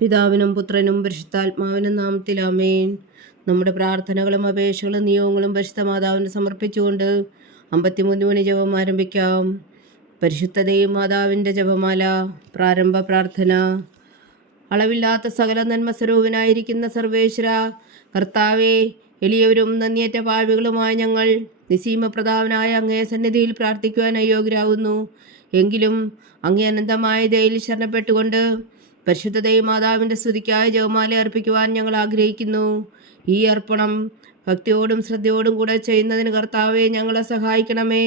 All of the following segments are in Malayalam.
പിതാവിനും പുത്രനും പരിശുദ്ധാത്മാവിനും നാമത്തിൽ ആമേൻ. നമ്മുടെ പ്രാർത്ഥനകളും അപേക്ഷകളും നിയോഗങ്ങളും പരിശുദ്ധ മാതാവിന് സമർപ്പിച്ചുകൊണ്ട് 53 മണി ജപം ആരംഭിക്കാം. പരിശുദ്ധതയും മാതാവിൻ്റെ ജപമാല. പ്രാരംഭ പ്രാർത്ഥന. അളവില്ലാത്ത സകല നന്മസ്വരൂപനായിരിക്കുന്ന സർവേശ്വര കർത്താവേ, എളിയവരും നന്ദിയേറ്റ പാപികളുമായ ഞങ്ങൾ നിസീമപ്രതാപനായ അങ്ങേ സന്നിധിയിൽ പ്രാർത്ഥിക്കുവാൻ അയോഗ്യരാകുന്നു. എങ്കിലും അങ്ങേ അനന്തമായ ദയയിൽ ശരണപ്പെട്ടുകൊണ്ട് പരിശുദ്ധതയും മാതാവിൻ്റെ സ്തുതിക്കായി ജപമാല അർപ്പിക്കുവാൻ ഞങ്ങൾ ആഗ്രഹിക്കുന്നു. ഈ അർപ്പണം ഭക്തിയോടും ശ്രദ്ധയോടും കൂടെ ചെയ്യുന്നതിന് കർത്താവെ ഞങ്ങളെ സഹായിക്കണമേ.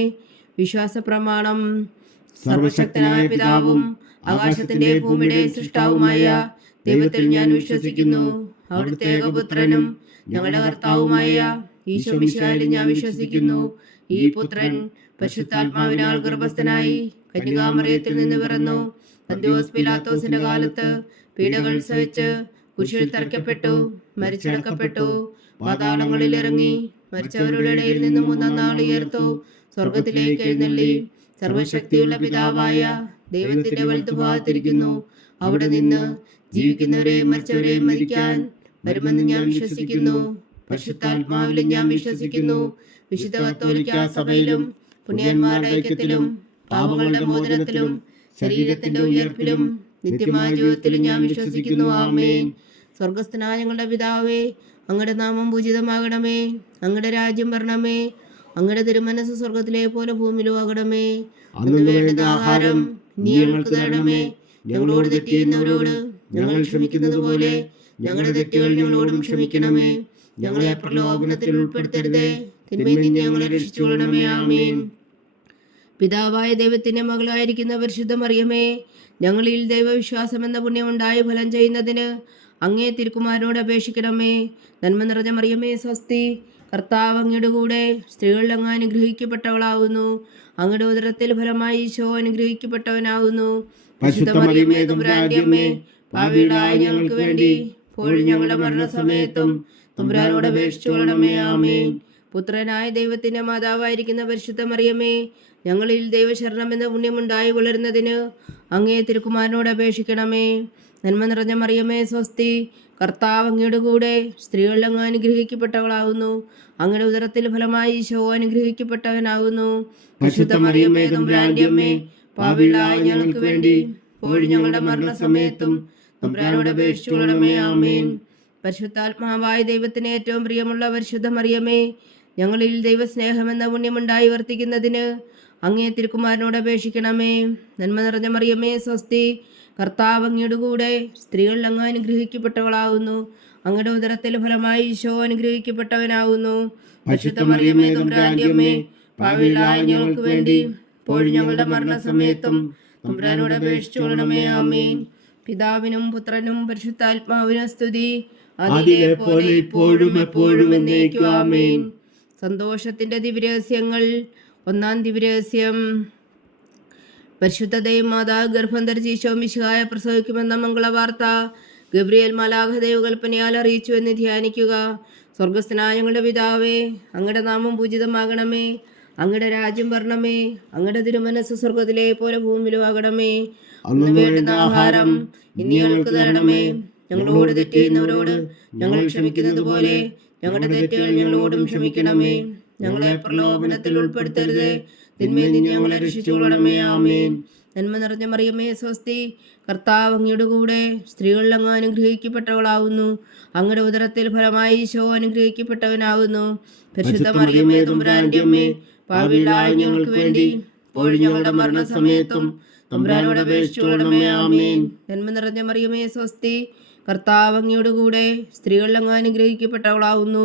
വിശ്വാസ പ്രമാണം. സർവശക്തനായ പിതാവും ആകാശത്തിന്റെ ഭൂമിയുടെ സൃഷ്ടാവുമായ ദൈവത്തിൽ ഞാൻ വിശ്വസിക്കുന്നു. അവിടുത്തെ ഏകപുത്രനും ഞങ്ങളുടെ കർത്താവുമായ ഈശോ മിശിഹായിൽ ഞാൻ വിശ്വസിക്കുന്നു. ഈ പുത്രൻ പരിശുദ്ധാത്മാവിനാൽ ഗർഭസ്ഥനായി കന്യകാമറിയത്തിൽ നിന്ന് പിറന്നു. പന്തിയോസ് പിലാത്തോസിന്റെ കാലത്ത് പീഡകൾ സഹിച്ച് കുരിശിൽ തറയ്ക്കപ്പെട്ടു, മരിച്ചടക്കപ്പെട്ടു, പാതാളങ്ങളിൽ ഇറങ്ങി, മരിച്ചവരുടെ ഇടയിൽ നിന്ന് 3-ാം നാൾ ഉയർത്തു, സ്വർഗത്തിലേക്ക് എഴുന്നള്ളി, സർവശക്തിയുള്ള പിതാവായ ദൈവത്തിന്റെ വലത്തുഭാഗത്തിരിക്കുന്നു. അവിടെ നിന്ന് ജീവിക്കുന്നവരെയും മരിച്ചവരെയും മരിക്കാൻ വരുമെന്ന് ഞാൻ വിശ്വസിക്കുന്നു. പരിശുദ്ധാത്മാവിലും ഞാൻ വിശ്വസിക്കുന്നു. വിശുദ്ധ കത്തോലിക്കാ സഭയിലും പുണ്യന്മാരുടെ ഐക്യത്തിലും പാപങ്ങളുടെ മോചനത്തിലും ശരീരത്തിന്റെ ഉയർപ്പിലും നിത്യമായ ജീവിതത്തിലും ഞാൻ വിശ്വസിക്കുന്നു. ആമേൻ. സ്വർഗസ്ഥനായ ഞങ്ങളുടെ പിതാവേ, അങ്ങയുടെ നാമം പൂജിതമാകണമേ. അങ്ങയുടെ രാജ്യം വരണമേ. അങ്ങയുടെ തിരുമനസ് സ്വർഗത്തിലെ പോലെ ഭൂമിയിലും ആകണമേ. അന്ന് വേണ്ടുന്ന ആഹാരം നീ ഞങ്ങൾക്ക് തരണമേ. ഞങ്ങളോട് തെറ്റ് ചെയ്യുന്നവരോട് ഞങ്ങൾ ക്ഷമിക്കുന്നത് പോലെ ഞങ്ങളുടെ തെറ്റുകൾ ഞങ്ങളോടും ക്ഷമിക്കണമേ. ഞങ്ങളെ പ്രലോഭനത്തിൽ ഉൾപ്പെടുത്തരുതേ, തിന്മയിൽ നിന്ന് ഞങ്ങളെ രക്ഷിച്ചുകൊള്ളണമേ. ആമേൻ. പിതാവായ ദൈവത്തിന്റെ മകളായിരിക്കുന്ന പരിശുദ്ധ മറിയമേ, ഞങ്ങളിൽ ദൈവവിശ്വാസം എന്ന പുണ്യമുണ്ടായി ഫലം ചെയ്യുന്നതിന് അങ്ങേ തിരുക്കുമാരനോട് അപേക്ഷിക്കണമേ. നന്മ നിറഞ്ഞ മറിയമേ സ്വസ്തി, കർത്താവ് അങ്ങയുടെ കൂടെ സ്ത്രീകളിൽ അങ്ങ് അനുഗ്രഹിക്കപ്പെട്ടവളാകുന്നു. അങ്ങയുടെ ഉദരത്തിൽ ഫലമായി ഈശോ അനുഗ്രഹിക്കപ്പെട്ടവനാകുന്നു. പരിശുദ്ധ മറിയമേ തമ്പുരാന്റെ അമ്മേ, പാപികളായ ഞങ്ങൾക്ക് വേണ്ടി ഇപ്പോഴും ഞങ്ങളുടെ മരണസമയത്തും തമ്പുരാനോട് അപേക്ഷിച്ചുകൊള്ളണമേ. ആമേൻ. പുത്രനായ ദൈവത്തിന്റെ മാതാവായിരിക്കുന്ന പരിശുദ്ധ മറിയമേ, ഞങ്ങളിൽ ദൈവശരണം എന്ന പുണ്യമുണ്ടായി വളരുന്നതിന് അങ്ങേ തിരുക്കുമാരനോട് അപേക്ഷിക്കണമേ. നന്മ നിറഞ്ഞ മറിയമേ സ്വസ്തി, കർത്താവ് അങ്ങയുടെ കൂടെ സ്ത്രീകളിൽ അങ്ങ് അനുഗ്രഹിക്കപ്പെട്ടവളാകുന്നു. അങ്ങയുടെ ഉദരത്തിൽ ഫലമായി ഈശോ അനുഗ്രഹിക്കപ്പെട്ടവനാകുന്നു. പരിശുദ്ധ മറിയമേ തമ്പുരാന്റെ അമ്മേ, പാപികളായ ഞങ്ങൾക്ക് വേണ്ടി ഇപ്പോഴും ഞങ്ങളുടെ മരണസമയത്തും തമ്പുരാനോട് അപേക്ഷിച്ചുകൊള്ളണമേ. ആമേൻ. പരിശുദ്ധാത്മാവായ ദൈവത്തിന് ഏറ്റവും പ്രിയമുള്ള പരിശുദ്ധ മറിയമേ, ഞങ്ങളിൽ ദൈവസ്നേഹമെന്ന പുണ്യമുണ്ടായി വർത്തിക്കുന്നതിന് അങ്ങേ തിരുക്കുമാരനോട് അപേക്ഷിക്കണമേ. നന്മ നിറഞ്ഞ മറിയമേ സ്വസ്തി, കർത്താവ് അങ്ങയുടെ കൂടെ സ്ത്രീകളിൽ അങ്ങ് അനുഗ്രഹിക്കപ്പെട്ടവളാകുന്നു. അങ്ങയുടെ ഉദരത്തിൽ ഫലമായി ഈശോ അനുഗ്രഹിക്കപ്പെട്ടവനാകുന്നു. പരിശുദ്ധ മറിയമേ തമ്പുരാന്റെ അമ്മേ, പാപികളായ ഞങ്ങൾക്ക് വേണ്ടി ഇപ്പോഴും ഞങ്ങളുടെ മരണസമയത്തും തമ്പുരാനോട് അപേക്ഷിച്ചുകൊള്ളണമേ. ആമേൻ. പിതാവിനും പുത്രനും പരിശുദ്ധാത്മാവിനും സ്തുതി, അതിലെ പോലെ ഇപ്പോഴും എപ്പോഴും എന്നേക്കും. ആമേൻ. സന്തോഷത്തിന്റെ ദിവ്യരഹസ്യങ്ങൾ. 1-ാം ദിവ്യരഹസ്യം. പരിശുദ്ധതയും മാതാവ് ഗർഭം ധരിച്ച് ഈശോ മിശിഹായെ പ്രസവിക്കുമെന്ന മംഗളവാർത്ത ഗബ്രിയേൽ മാലാഖ ദൈവകൽപ്പനയാൽ അറിയിച്ചു എന്ന് ധ്യാനിക്കുക. സ്വർഗസ്ഥനായ ഞങ്ങളുടെ പിതാവേ, അങ്ങയുടെ നാമം പൂജിതമാകണമേ. അങ്ങയുടെ രാജ്യം വരണമേ. അങ്ങയുടെ തിരുമനസ് സ്വർഗത്തിലെ പോലെ ഭൂമിയിലും ആകണമേ. അന്ന് വേണ്ടുന്ന ആഹാരം ഇന്ന് ഞങ്ങൾക്ക് തരണമേ. ഞങ്ങളോട് തെറ്റ് ചെയ്യുന്നവരോട് ഞങ്ങൾ ക്ഷമിക്കുന്നത് പോലെ ഞങ്ങളുടെ തെറ്റുകൾ ഞങ്ങളോടും ക്ഷമിക്കണമേ. ഞങ്ങളെ പ്രലോഭനത്തിൽ ഉൾപ്പെടുത്തരുത്, തിന്മയിൽ നിന്ന് ഞങ്ങളെ രക്ഷിച്ചുകൊള്ളണമേ. ആമേൻ. നന്മ നിറഞ്ഞ മറിയമേ സ്വസ്തി, കർത്താവ് അങ്ങയുടെ കൂടെ സ്ത്രീകളിൽ അങ്ങ് അനുഗ്രഹിക്കപ്പെട്ടവളാകുന്നു. അങ്ങയുടെ ഉദരത്തിൽ ഫലമായി ഈശോ അനുഗ്രഹിക്കപ്പെട്ടവനാകുന്നു. പരിശുദ്ധ മറിയമേ തമ്പുരാന്റെ അമ്മേ, പാപികളായ ഞങ്ങൾക്ക് വേണ്ടി ഇപ്പോഴും ഞങ്ങളുടെ മരണസമയത്തും തമ്പുരാനോട് അപേക്ഷിച്ചുകൊള്ളണമേ. ആമേൻ. നന്മ നിറഞ്ഞ മറിയമേ സ്വസ്തി, കർത്താവ് അങ്ങയുടെ കൂടെ സ്ത്രീകളിൽ അങ്ങ് അനുഗ്രഹിക്കപ്പെട്ടവളാകുന്നു.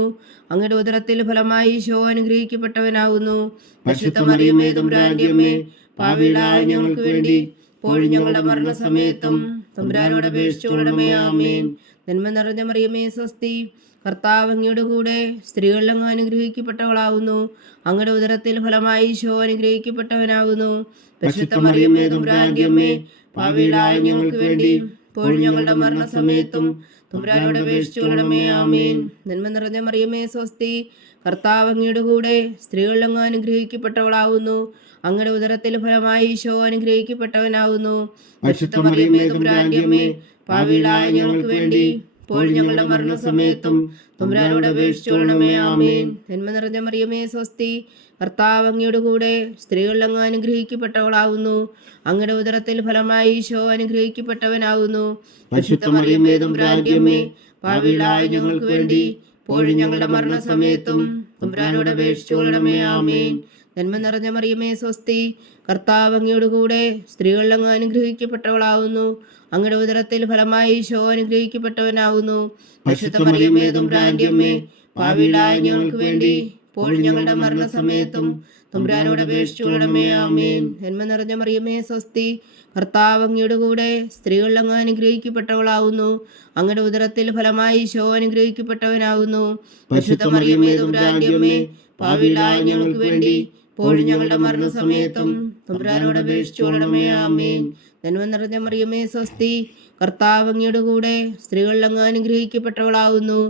അങ്ങയുടെ ഉദരത്തിൽ ഫലമായി ഈശോ അനുഗ്രഹിക്കപ്പെട്ടവനാകുന്നു. പരിശുദ്ധ മറിയമേ തമ്പുരാന്റെ അമ്മേ, പാപികളായ ഞങ്ങൾക്ക് വേണ്ടി ഇപ്പോഴും ഞങ്ങളുടെ മരണസമയത്തും തമ്പുരാനോട് അപേക്ഷിച്ചുകൊള്ളണമേ. ആമേൻ. നന്മ നിറഞ്ഞ മറിയമേ സ്വസ്തി, കർത്താവ് അങ്ങയുടെ കൂടെ സ്ത്രീകളിൽ അങ്ങ് അനുഗ്രഹിക്കപ്പെട്ടവളാകുന്നു. അങ്ങയുടെ ഉദരത്തിൽ ഫലമായി ഈശോ അനുഗ്രഹിക്കപ്പെട്ടവനാകുന്നു. പരിശുദ്ധ മറിയമേ തമ്പുരാന്റെ അമ്മേ, പാപികളായ ഞങ്ങൾക്ക് വേണ്ടി ഇപ്പോഴും ഞങ്ങളുടെ മരണസമയത്തും തമ്പുരാനോട് അപേക്ഷിച്ചുകൊള്ളണമേ. ആമേൻ. നന്മ നിറഞ്ഞ മറിയമേ സ്വസ്തി, കർത്താവ് അങ്ങയുടെ കൂടെ സ്ത്രീകളിൽ അങ്ങ് അനുഗ്രഹിക്കപ്പെട്ടവളാകുന്നു. അങ്ങയുടെ ഉദരത്തിൽ ഫലമായി ഈശോ അനുഗ്രഹിക്കപ്പെട്ടവനാകുന്നു. പരിശുദ്ധ മറിയമേ തമ്പുരാന്റെ അമ്മേ, പാപികളായ ഞങ്ങൾക്ക് വേണ്ടി ഇപ്പോഴും ഞങ്ങളുടെ മരണസമയത്തും തമ്പുരാനോട് അപേക്ഷിച്ചുകൊള്ളണമേ. ആമേൻ. നന്മ നിറഞ്ഞ മറിയമേ സ്വസ്തി, കർത്താവ് അങ്ങയുടെ കൂടെ സ്ത്രീകളിൽ അങ്ങ് അനുഗ്രഹിക്കപ്പെട്ടവളാകുന്നു. അങ്ങയുടെ ഉദരത്തിൽ ഫലമായി ഈശോ അനുഗ്രഹിക്കപ്പെട്ടവനാകുന്നു. പരിശുദ്ധ മറിയമേ തമ്പുരാന്റെ അമ്മേ, പാപികളായ ഞങ്ങൾക്ക് വേണ്ടി ഇപ്പോഴും ഞങ്ങളുടെ മരണസമയത്തും തമ്പുരാനോട് അപേക്ഷിച്ചുകൊള്ളണമേ. ആമേൻ. നന്മ നിറഞ്ഞ മറിയമേ സ്വസ്തി, കർത്താവ് അങ്ങയുടെ കൂടെ സ്ത്രീകളിൽ അങ്ങ് അനുഗ്രഹിക്കപ്പെട്ടവളാകുന്നു. അങ്ങയുടെ ഉദരത്തിൽ ഫലമായി ഈശോ അനുഗ്രഹിക്കപ്പെട്ടവനാകുന്നു. പരിശുദ്ധ മറിയമേ തമ്പുരാന്റെ അമ്മേ, പാപികളായ ഞങ്ങൾക്ക് വേണ്ടി ഇപ്പോഴും ഞങ്ങളുടെ മരണസമയത്തും തമ്പുരാനോട് അപേക്ഷിച്ചുകൊള്ളണമേ. ആമേൻ. നന്മ നിറഞ്ഞ മറിയമേ സ്വസ്തി, കർത്താവ് അങ്ങയുടെ കൂടെ സ്ത്രീകളിൽ അങ്ങ് അനുഗ്രഹിക്കപ്പെട്ടവളാകുന്നു. അങ്ങയുടെ ഉദരത്തിൽ ഫലമായി ഈശോ അനുഗ്രഹിക്കപ്പെട്ടവനാകുന്നു. പരിശുദ്ധ മറിയമേ തമ്പുരാന്റെ അമ്മേ, പാപികളായ ഞങ്ങൾക്ക് വേണ്ടി ഇപ്പോഴും ഞങ്ങളുടെ മരണസമയത്തും തമ്പുരാനോട് അപേക്ഷിച്ചുകൊള്ളണമേ. ആമേൻ. നന്മ നിറഞ്ഞ മറിയമേ സ്വസ്തി, കർത്താവ് അങ്ങയുടെ കൂടെ സ്ത്രീകളിൽ അങ്ങ് അനുഗ്രഹിക്കപ്പെട്ടവളാകുന്നു.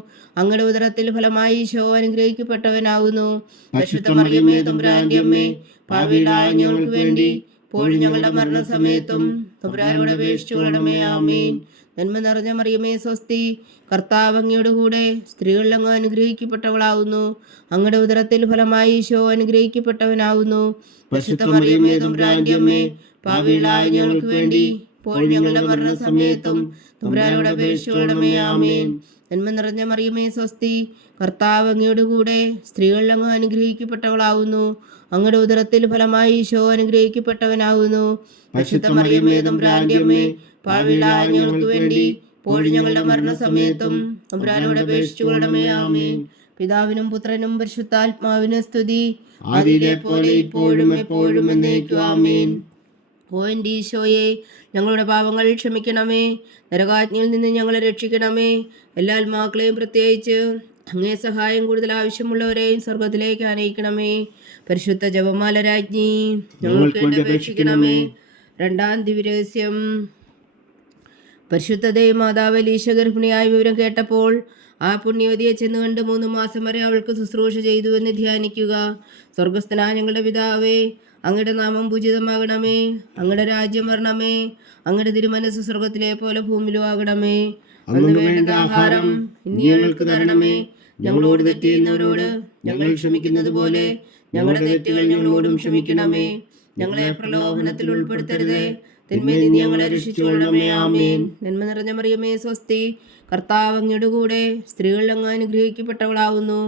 അങ്ങയുടെ ഉദരത്തിൽ ഫലമായി ഈശോ അനുഗ്രഹിക്കപ്പെട്ടവനാകുന്നു. പരിശുദ്ധ മറിയമേ തമ്പുരാന്റെ അമ്മേ, പാപികളായ ഞങ്ങൾക്ക് വേണ്ടി ഇപ്പോഴും ഞങ്ങളുടെ മരണസമയത്തും തമ്പുരാനോട് അപേക്ഷിച്ചുകൊള്ളണമേ. ആമേൻ. നന്മ നിറഞ്ഞ മറിയമേ സ്വസ്തി, കർത്താവ് അങ്ങയുടെ കൂടെ സ്ത്രീകളിൽ അങ്ങ് അനുഗ്രഹിക്കപ്പെട്ടവളാകുന്നു. അങ്ങയുടെ ഉദരത്തിൽ ഫലമായി ഈശോ അനുഗ്രഹിക്കപ്പെട്ടവനാകുന്നു. പരിശുദ്ധ മറിയമേ തമ്പുരാന്റെ അമ്മേ, പാപികളായ ഞങ്ങൾക്ക് വേണ്ടി ഇപ്പോഴും ഞങ്ങളുടെ മരണസമയത്തും തമ്പുരാനോട് അപേക്ഷിച്ചുകൊള്ളണമേ. ആമേൻ. നന്മ നിറഞ്ഞ മറിയമേ സ്വസ്തി, കർത്താവ് അങ്ങയുടെ കൂടെ സ്ത്രീകളിൽ അങ്ങ് അനുഗ്രഹിക്കപ്പെട്ടവളാകുന്നു. അങ്ങയുടെ ഉദരത്തിൽ ഫലമായി ഈശോ അനുഗ്രഹിക്കപ്പെട്ടവനാകുന്നു. പരിശുദ്ധ മറിയമേ തമ്പുരാന്റെ അമ്മേ, പാപികളായ ഞങ്ങൾക്ക് വേണ്ടി ഇപ്പോഴും ഞങ്ങളുടെ മരണസമയത്തും തമ്പുരാനോട് അപേക്ഷിച്ചുകൊള്ളണമേ. ആമേൻ. പിതാവിനും പുത്രനും പരിശുദ്ധാത്മാവിനും സ്തുതി, ആദിയിലെ പോലെ ഇപ്പോഴും എപ്പോഴും എന്നേക്കും. ആമേൻ. ഓ എൻ്റെ ഈശോയെ, ഞങ്ങളുടെ പാപങ്ങൾ ക്ഷമിക്കണമേ. നരകാജ്ഞയിൽ നിന്ന് ഞങ്ങളെ രക്ഷിക്കണമേ. എല്ലാ ആത്മാക്കളെയും, പ്രത്യേകിച്ച് അങ്ങേ സഹായം കൂടുതൽ ആവശ്യമുള്ളവരെയും സ്വർഗത്തിലേക്ക് ആനയിക്കണമേ. പരിശുദ്ധ ജപമാല രാജ്ഞി, ഞങ്ങൾക്ക് വേണ്ടി അപേക്ഷിക്കണമേ. രണ്ടാം ദിവ്യരഹസ്യം. പരിശുദ്ധ ദൈവമാതാവ് എലീശ ഗർഭിണിയായ വിവരം കേട്ടപ്പോൾ ആ പുണ്യവതിയെ ചെന്ന് കണ്ട് 3 മാസം വരെ അവൾക്ക് ശുശ്രൂഷ ചെയ്തു എന്ന് ധ്യാനിക്കുക. സ്വർഗസ്ഥനായ ഞങ്ങളുടെ പിതാവേ, അങ്ങയുടെ നാമം പൂജിതമാകണമേ. അങ്ങയുടെ രാജ്യം വരണമേ. അങ്ങയുടെ തിരുമനസ് സ്വർഗത്തിലെ പോലെ ഭൂമിയിലും ആകണമേ. അന്ന് വേണ്ട ആഹാരം ഇനി ഞങ്ങൾക്ക് തരണമേ. ഞങ്ങളോട് തെറ്റ് ചെയ്യുന്നവരോട് ഞങ്ങൾ ക്ഷമിക്കുന്നത് പോലെ ഞങ്ങളുടെ തെറ്റുകൾ ഞങ്ങളോടും ക്ഷമിക്കണമേ. ഞങ്ങളെ പ്രലോഭനത്തിൽ ഉൾപ്പെടുത്തരുതേ, തിന്മയിൽ നിന്ന് ഞങ്ങളെ രക്ഷിച്ചുകൊള്ളണമേ. ആമേൻ. നന്മ നിറഞ്ഞ മറിയമേ സ്വസ്തി, കർത്താവ് അങ്ങയുടെ കൂടെ സ്ത്രീകളിൽ അങ്ങ് അനുഗ്രഹിക്കപ്പെട്ടവളാകുന്നു.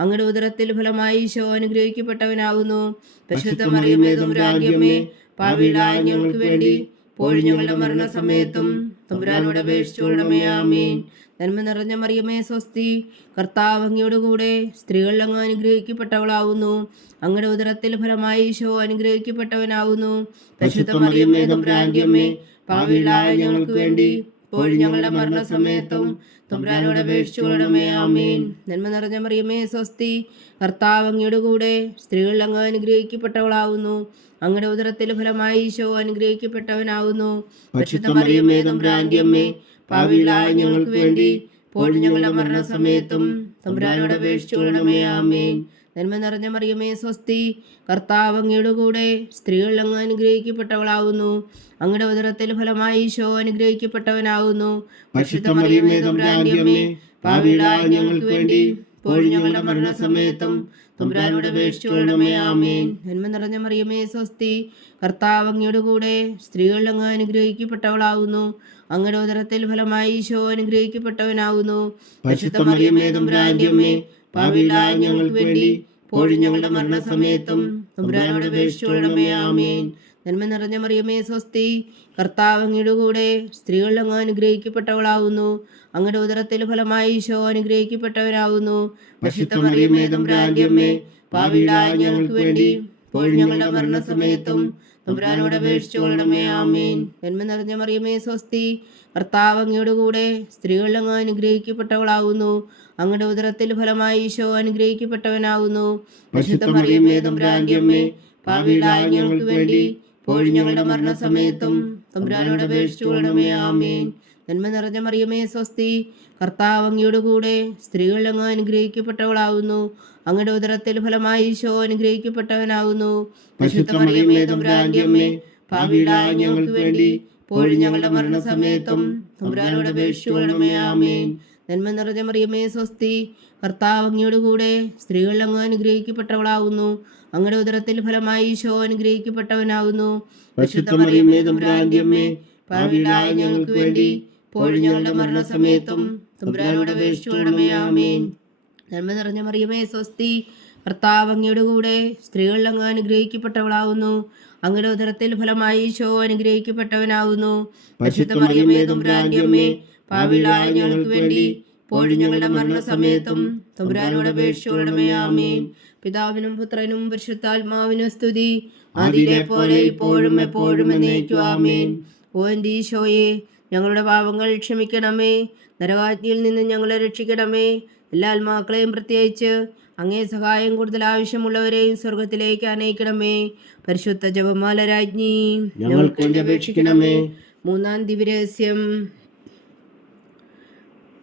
അങ്ങയുടെ ഉദരത്തിൽ ഫലമായി ഈശോ അനുഗ്രഹിക്കപ്പെട്ടവനാകുന്നു. പരിശുദ്ധ മറിയമേ തമ്പുരാന്റെ അമ്മേ, പാപികളായ ഞങ്ങൾക്ക് വേണ്ടി ഇപ്പോഴും ഞങ്ങളുടെ മരണസമയത്തും തമ്പുരാനോട് അപേക്ഷിച്ചുകൊള്ളണമേ. ആമേൻ. നന്മ നിറഞ്ഞ മറിയമേ സ്വസ്തി, കർത്താവ് അങ്ങയുടെ കൂടെ സ്ത്രീകളിൽ അങ്ങ് അനുഗ്രഹിക്കപ്പെട്ടവളാകുന്നു. അങ്ങയുടെ ഉദരത്തിൽ ഫലമായി ഈശോ അനുഗ്രഹിക്കപ്പെട്ടവനാകുന്നു. പരിശുദ്ധ മറിയമേ തമ്പുരാന്റെ അമ്മേ, പാപികളായ ഞങ്ങൾക്ക് വേണ്ടി ഇപ്പോഴും ഞങ്ങളുടെ മരണസമയത്തും തമ്പുരാനോട് അപേക്ഷിച്ചുകൊള്ളണമേ. ആമേൻ. നന്മ നിറഞ്ഞ മറിയമേ സ്വസ്തി, കർത്താവ് അങ്ങയുടെ കൂടെ സ്ത്രീകളിൽ അങ്ങ് അനുഗ്രഹിക്കപ്പെട്ടവളാകുന്നു. അങ്ങയുടെ ഉദരത്തിൽ ഫലമായി ഈശോ അനുഗ്രഹിക്കപ്പെട്ടവനാകുന്നു. പരിശുദ്ധ മറിയമേ തമ്പുരാന്റെ അമ്മേ, പാപികളായ ഞങ്ങൾക്ക് വേണ്ടി ഇപ്പോഴും ഞങ്ങളുടെ മരണസമയത്തും തമ്പുരാനോട് അപേക്ഷിച്ചുകൊള്ളണമേ. ആമേൻ. നന്മ നിറഞ്ഞ മറിയമേ സ്വസ്തി, കർത്താവ് അങ്ങയുടെ കൂടെ സ്ത്രീകളിൽ അങ്ങ് അനുഗ്രഹിക്കപ്പെട്ടവളാകുന്നു. അങ്ങയുടെ ഉദരത്തിൽ ഫലമായി ഈശോ അനുഗ്രഹിക്കപ്പെട്ടവനാകുന്നു. പരിശുദ്ധ മറിയമേ തമ്പുരാന്റെ അമ്മേ, പാപികളായ ഞങ്ങൾക്ക് വേണ്ടി ഇപ്പോഴും ഞങ്ങളുടെ മരണസമയത്തും തമ്പുരാനോട് അപേക്ഷിച്ചുകൊള്ളണമേ. ആമേൻ. നന്മ നിറഞ്ഞ മറിയമേ സ്വസ്തി, കർത്താവ് അങ്ങയുടെ കൂടെ സ്ത്രീകളിൽ അങ്ങ് അനുഗ്രഹിക്കപ്പെട്ടവളാകുന്നു. അങ്ങയുടെ ഉദരത്തിൽ ഫലമായി ഈശോ അനുഗ്രഹിക്കപ്പെട്ടവനാകുന്നു. പരിശുദ്ധ മറിയമേ തമ്പുരാന്റെ അമ്മേ, പാപികളായ ഞങ്ങൾക്ക് വേണ്ടി ഇപ്പോഴും ഞങ്ങളുടെ മരണസമയത്തും തമ്പുരാനോട് അപേക്ഷിച്ചുകൊള്ളണമേ. ആമേൻ. നന്മ നിറഞ്ഞ മറിയമേ സ്വസ്തി, കർത്താവ് അങ്ങയുടെ കൂടെ സ്ത്രീകളിൽ അങ്ങ് അനുഗ്രഹിക്കപ്പെട്ടവളാകുന്നു. അങ്ങയുടെ ഉദരത്തിൽ ഫലമായി ഈശോ അനുഗ്രഹിക്കപ്പെട്ടവനാകുന്നു. പരിശുദ്ധ മറിയമേ തമ്പുരാന്റെ അമ്മേ, പാപികളായ ഞങ്ങൾക്ക് വേണ്ടി ഇപ്പോഴും ഞങ്ങളുടെ മരണസമയത്തും തമ്പുരാനോട് അപേക്ഷിച്ചുകൊള്ളണമേ. ആമേൻ. നന്മ നിറഞ്ഞ മറിയമേ സ്വസ്തി, കർത്താവ് അങ്ങയുടെ കൂടെ സ്ത്രീകളിൽ അങ്ങ് അനുഗ്രഹിക്കപ്പെട്ടവളാകുന്നു. അങ്ങയുടെ ഉദരത്തിൽ ഫലമായി ഈശോ അനുഗ്രഹിക്കപ്പെട്ടവനാകുന്നു. പരിശുദ്ധ മറിയമേ തമ്പുരാന്റെ അമ്മേ, പാപികളായ ഞങ്ങൾക്ക് വേണ്ടി ഇപ്പോഴും ഞങ്ങളുടെ മരണസമയത്തും തമ്പുരാനോട് അപേക്ഷിച്ചുകൊള്ളണമേ. ആമേൻ. നന്മ നിറഞ്ഞ മറിയമേ സ്വസ്തി, കർത്താവ് അങ്ങയുടെ കൂടെ സ്ത്രീകളിൽ അങ്ങ് അനുഗ്രഹിക്കപ്പെട്ടവളാകുന്നു. അങ്ങയുടെ ഉദരത്തിൽ ഫലമായി ഈശോ അനുഗ്രഹിക്കപ്പെട്ടവനാകുന്നു. പരിശുദ്ധ മറിയമേ തമ്പുരാന്റെ അമ്മേ, പാപികളായ ഞങ്ങൾക്ക് വേണ്ടി ഇപ്പോഴും ഞങ്ങളുടെ മരണസമയത്തും തമ്പുരാനോട് അപേക്ഷിച്ചുകൊള്ളണമേ. ആമേൻ. നന്മ നിറഞ്ഞ മറിയമേ സ്വസ്തി, കർത്താവ് അങ്ങയോട് കൂടെ സ്ത്രീകളിൽ അങ്ങ് അനുഗ്രഹിക്കപ്പെട്ടവളാകുന്നു. അങ്ങയുടെ ഉദരത്തിൽ ഫലമായി ഈശോ അനുഗ്രഹിക്കപ്പെട്ടവനാകുന്നു. പരിശുദ്ധ മറിയമേ തമ്പുരാന്റെ അമ്മേ, പാപികളായ ഞങ്ങൾക്ക് വേണ്ടി ഇപ്പോഴും ഞങ്ങളുടെ മരണസമയത്തും തമ്പുരാനോട് അപേക്ഷിച്ചുകൊള്ളണമേ. ആമേൻ. നന്മ നിറഞ്ഞ മറിയമേ സ്വസ്തി, കർത്താവ് അങ്ങയുടെ കൂടെ സ്ത്രീകളിൽ അങ്ങ് അനുഗ്രഹിക്കപ്പെട്ടവളാകുന്നു. അങ്ങയുടെ ഉദരത്തിൽ ഫലമായി ഈശോ അനുഗ്രഹിക്കപ്പെട്ടവനാകുന്നു. പരിശുദ്ധ മറിയമേ തമ്പുരാന്റെ അമ്മേ, പാപികളായ ഞങ്ങൾക്ക് വേണ്ടി ഇപ്പോഴും ഞങ്ങളുടെ മരണസമയത്തും തമ്പുരാനോട് അപേക്ഷിച്ചുകൊള്ളണമേ. ആമേൻ. പിതാവിനും പുത്രനും പരിശുദ്ധാത്മാവിനും സ്തുതി, ആദിയിലെ പോലെ ഇപ്പോഴും എപ്പോഴും എന്നേക്കും. ആമേൻ. ഓ എൻ്റെ ഈശോയെ, ഞങ്ങളുടെ പാപങ്ങൾ ക്ഷമിക്കണമേ. നരകാജ്ഞയിൽ നിന്ന് ഞങ്ങളെ രക്ഷിക്കണമേ. എല്ലാ ആത്മാക്കളെയും പ്രത്യേകിച്ച് അങ്ങേ സഹായം കൂടുതൽ ആവശ്യമുള്ളവരെയും സ്വർഗത്തിലേക്ക് അനയിക്കണമേ. പരിശുദ്ധ ജപമാല രാജ്ഞി, ഞങ്ങൾക്ക് വേണ്ടി അപേക്ഷിക്കണമേ. മൂന്നാം ദിവ്യരഹസ്യം.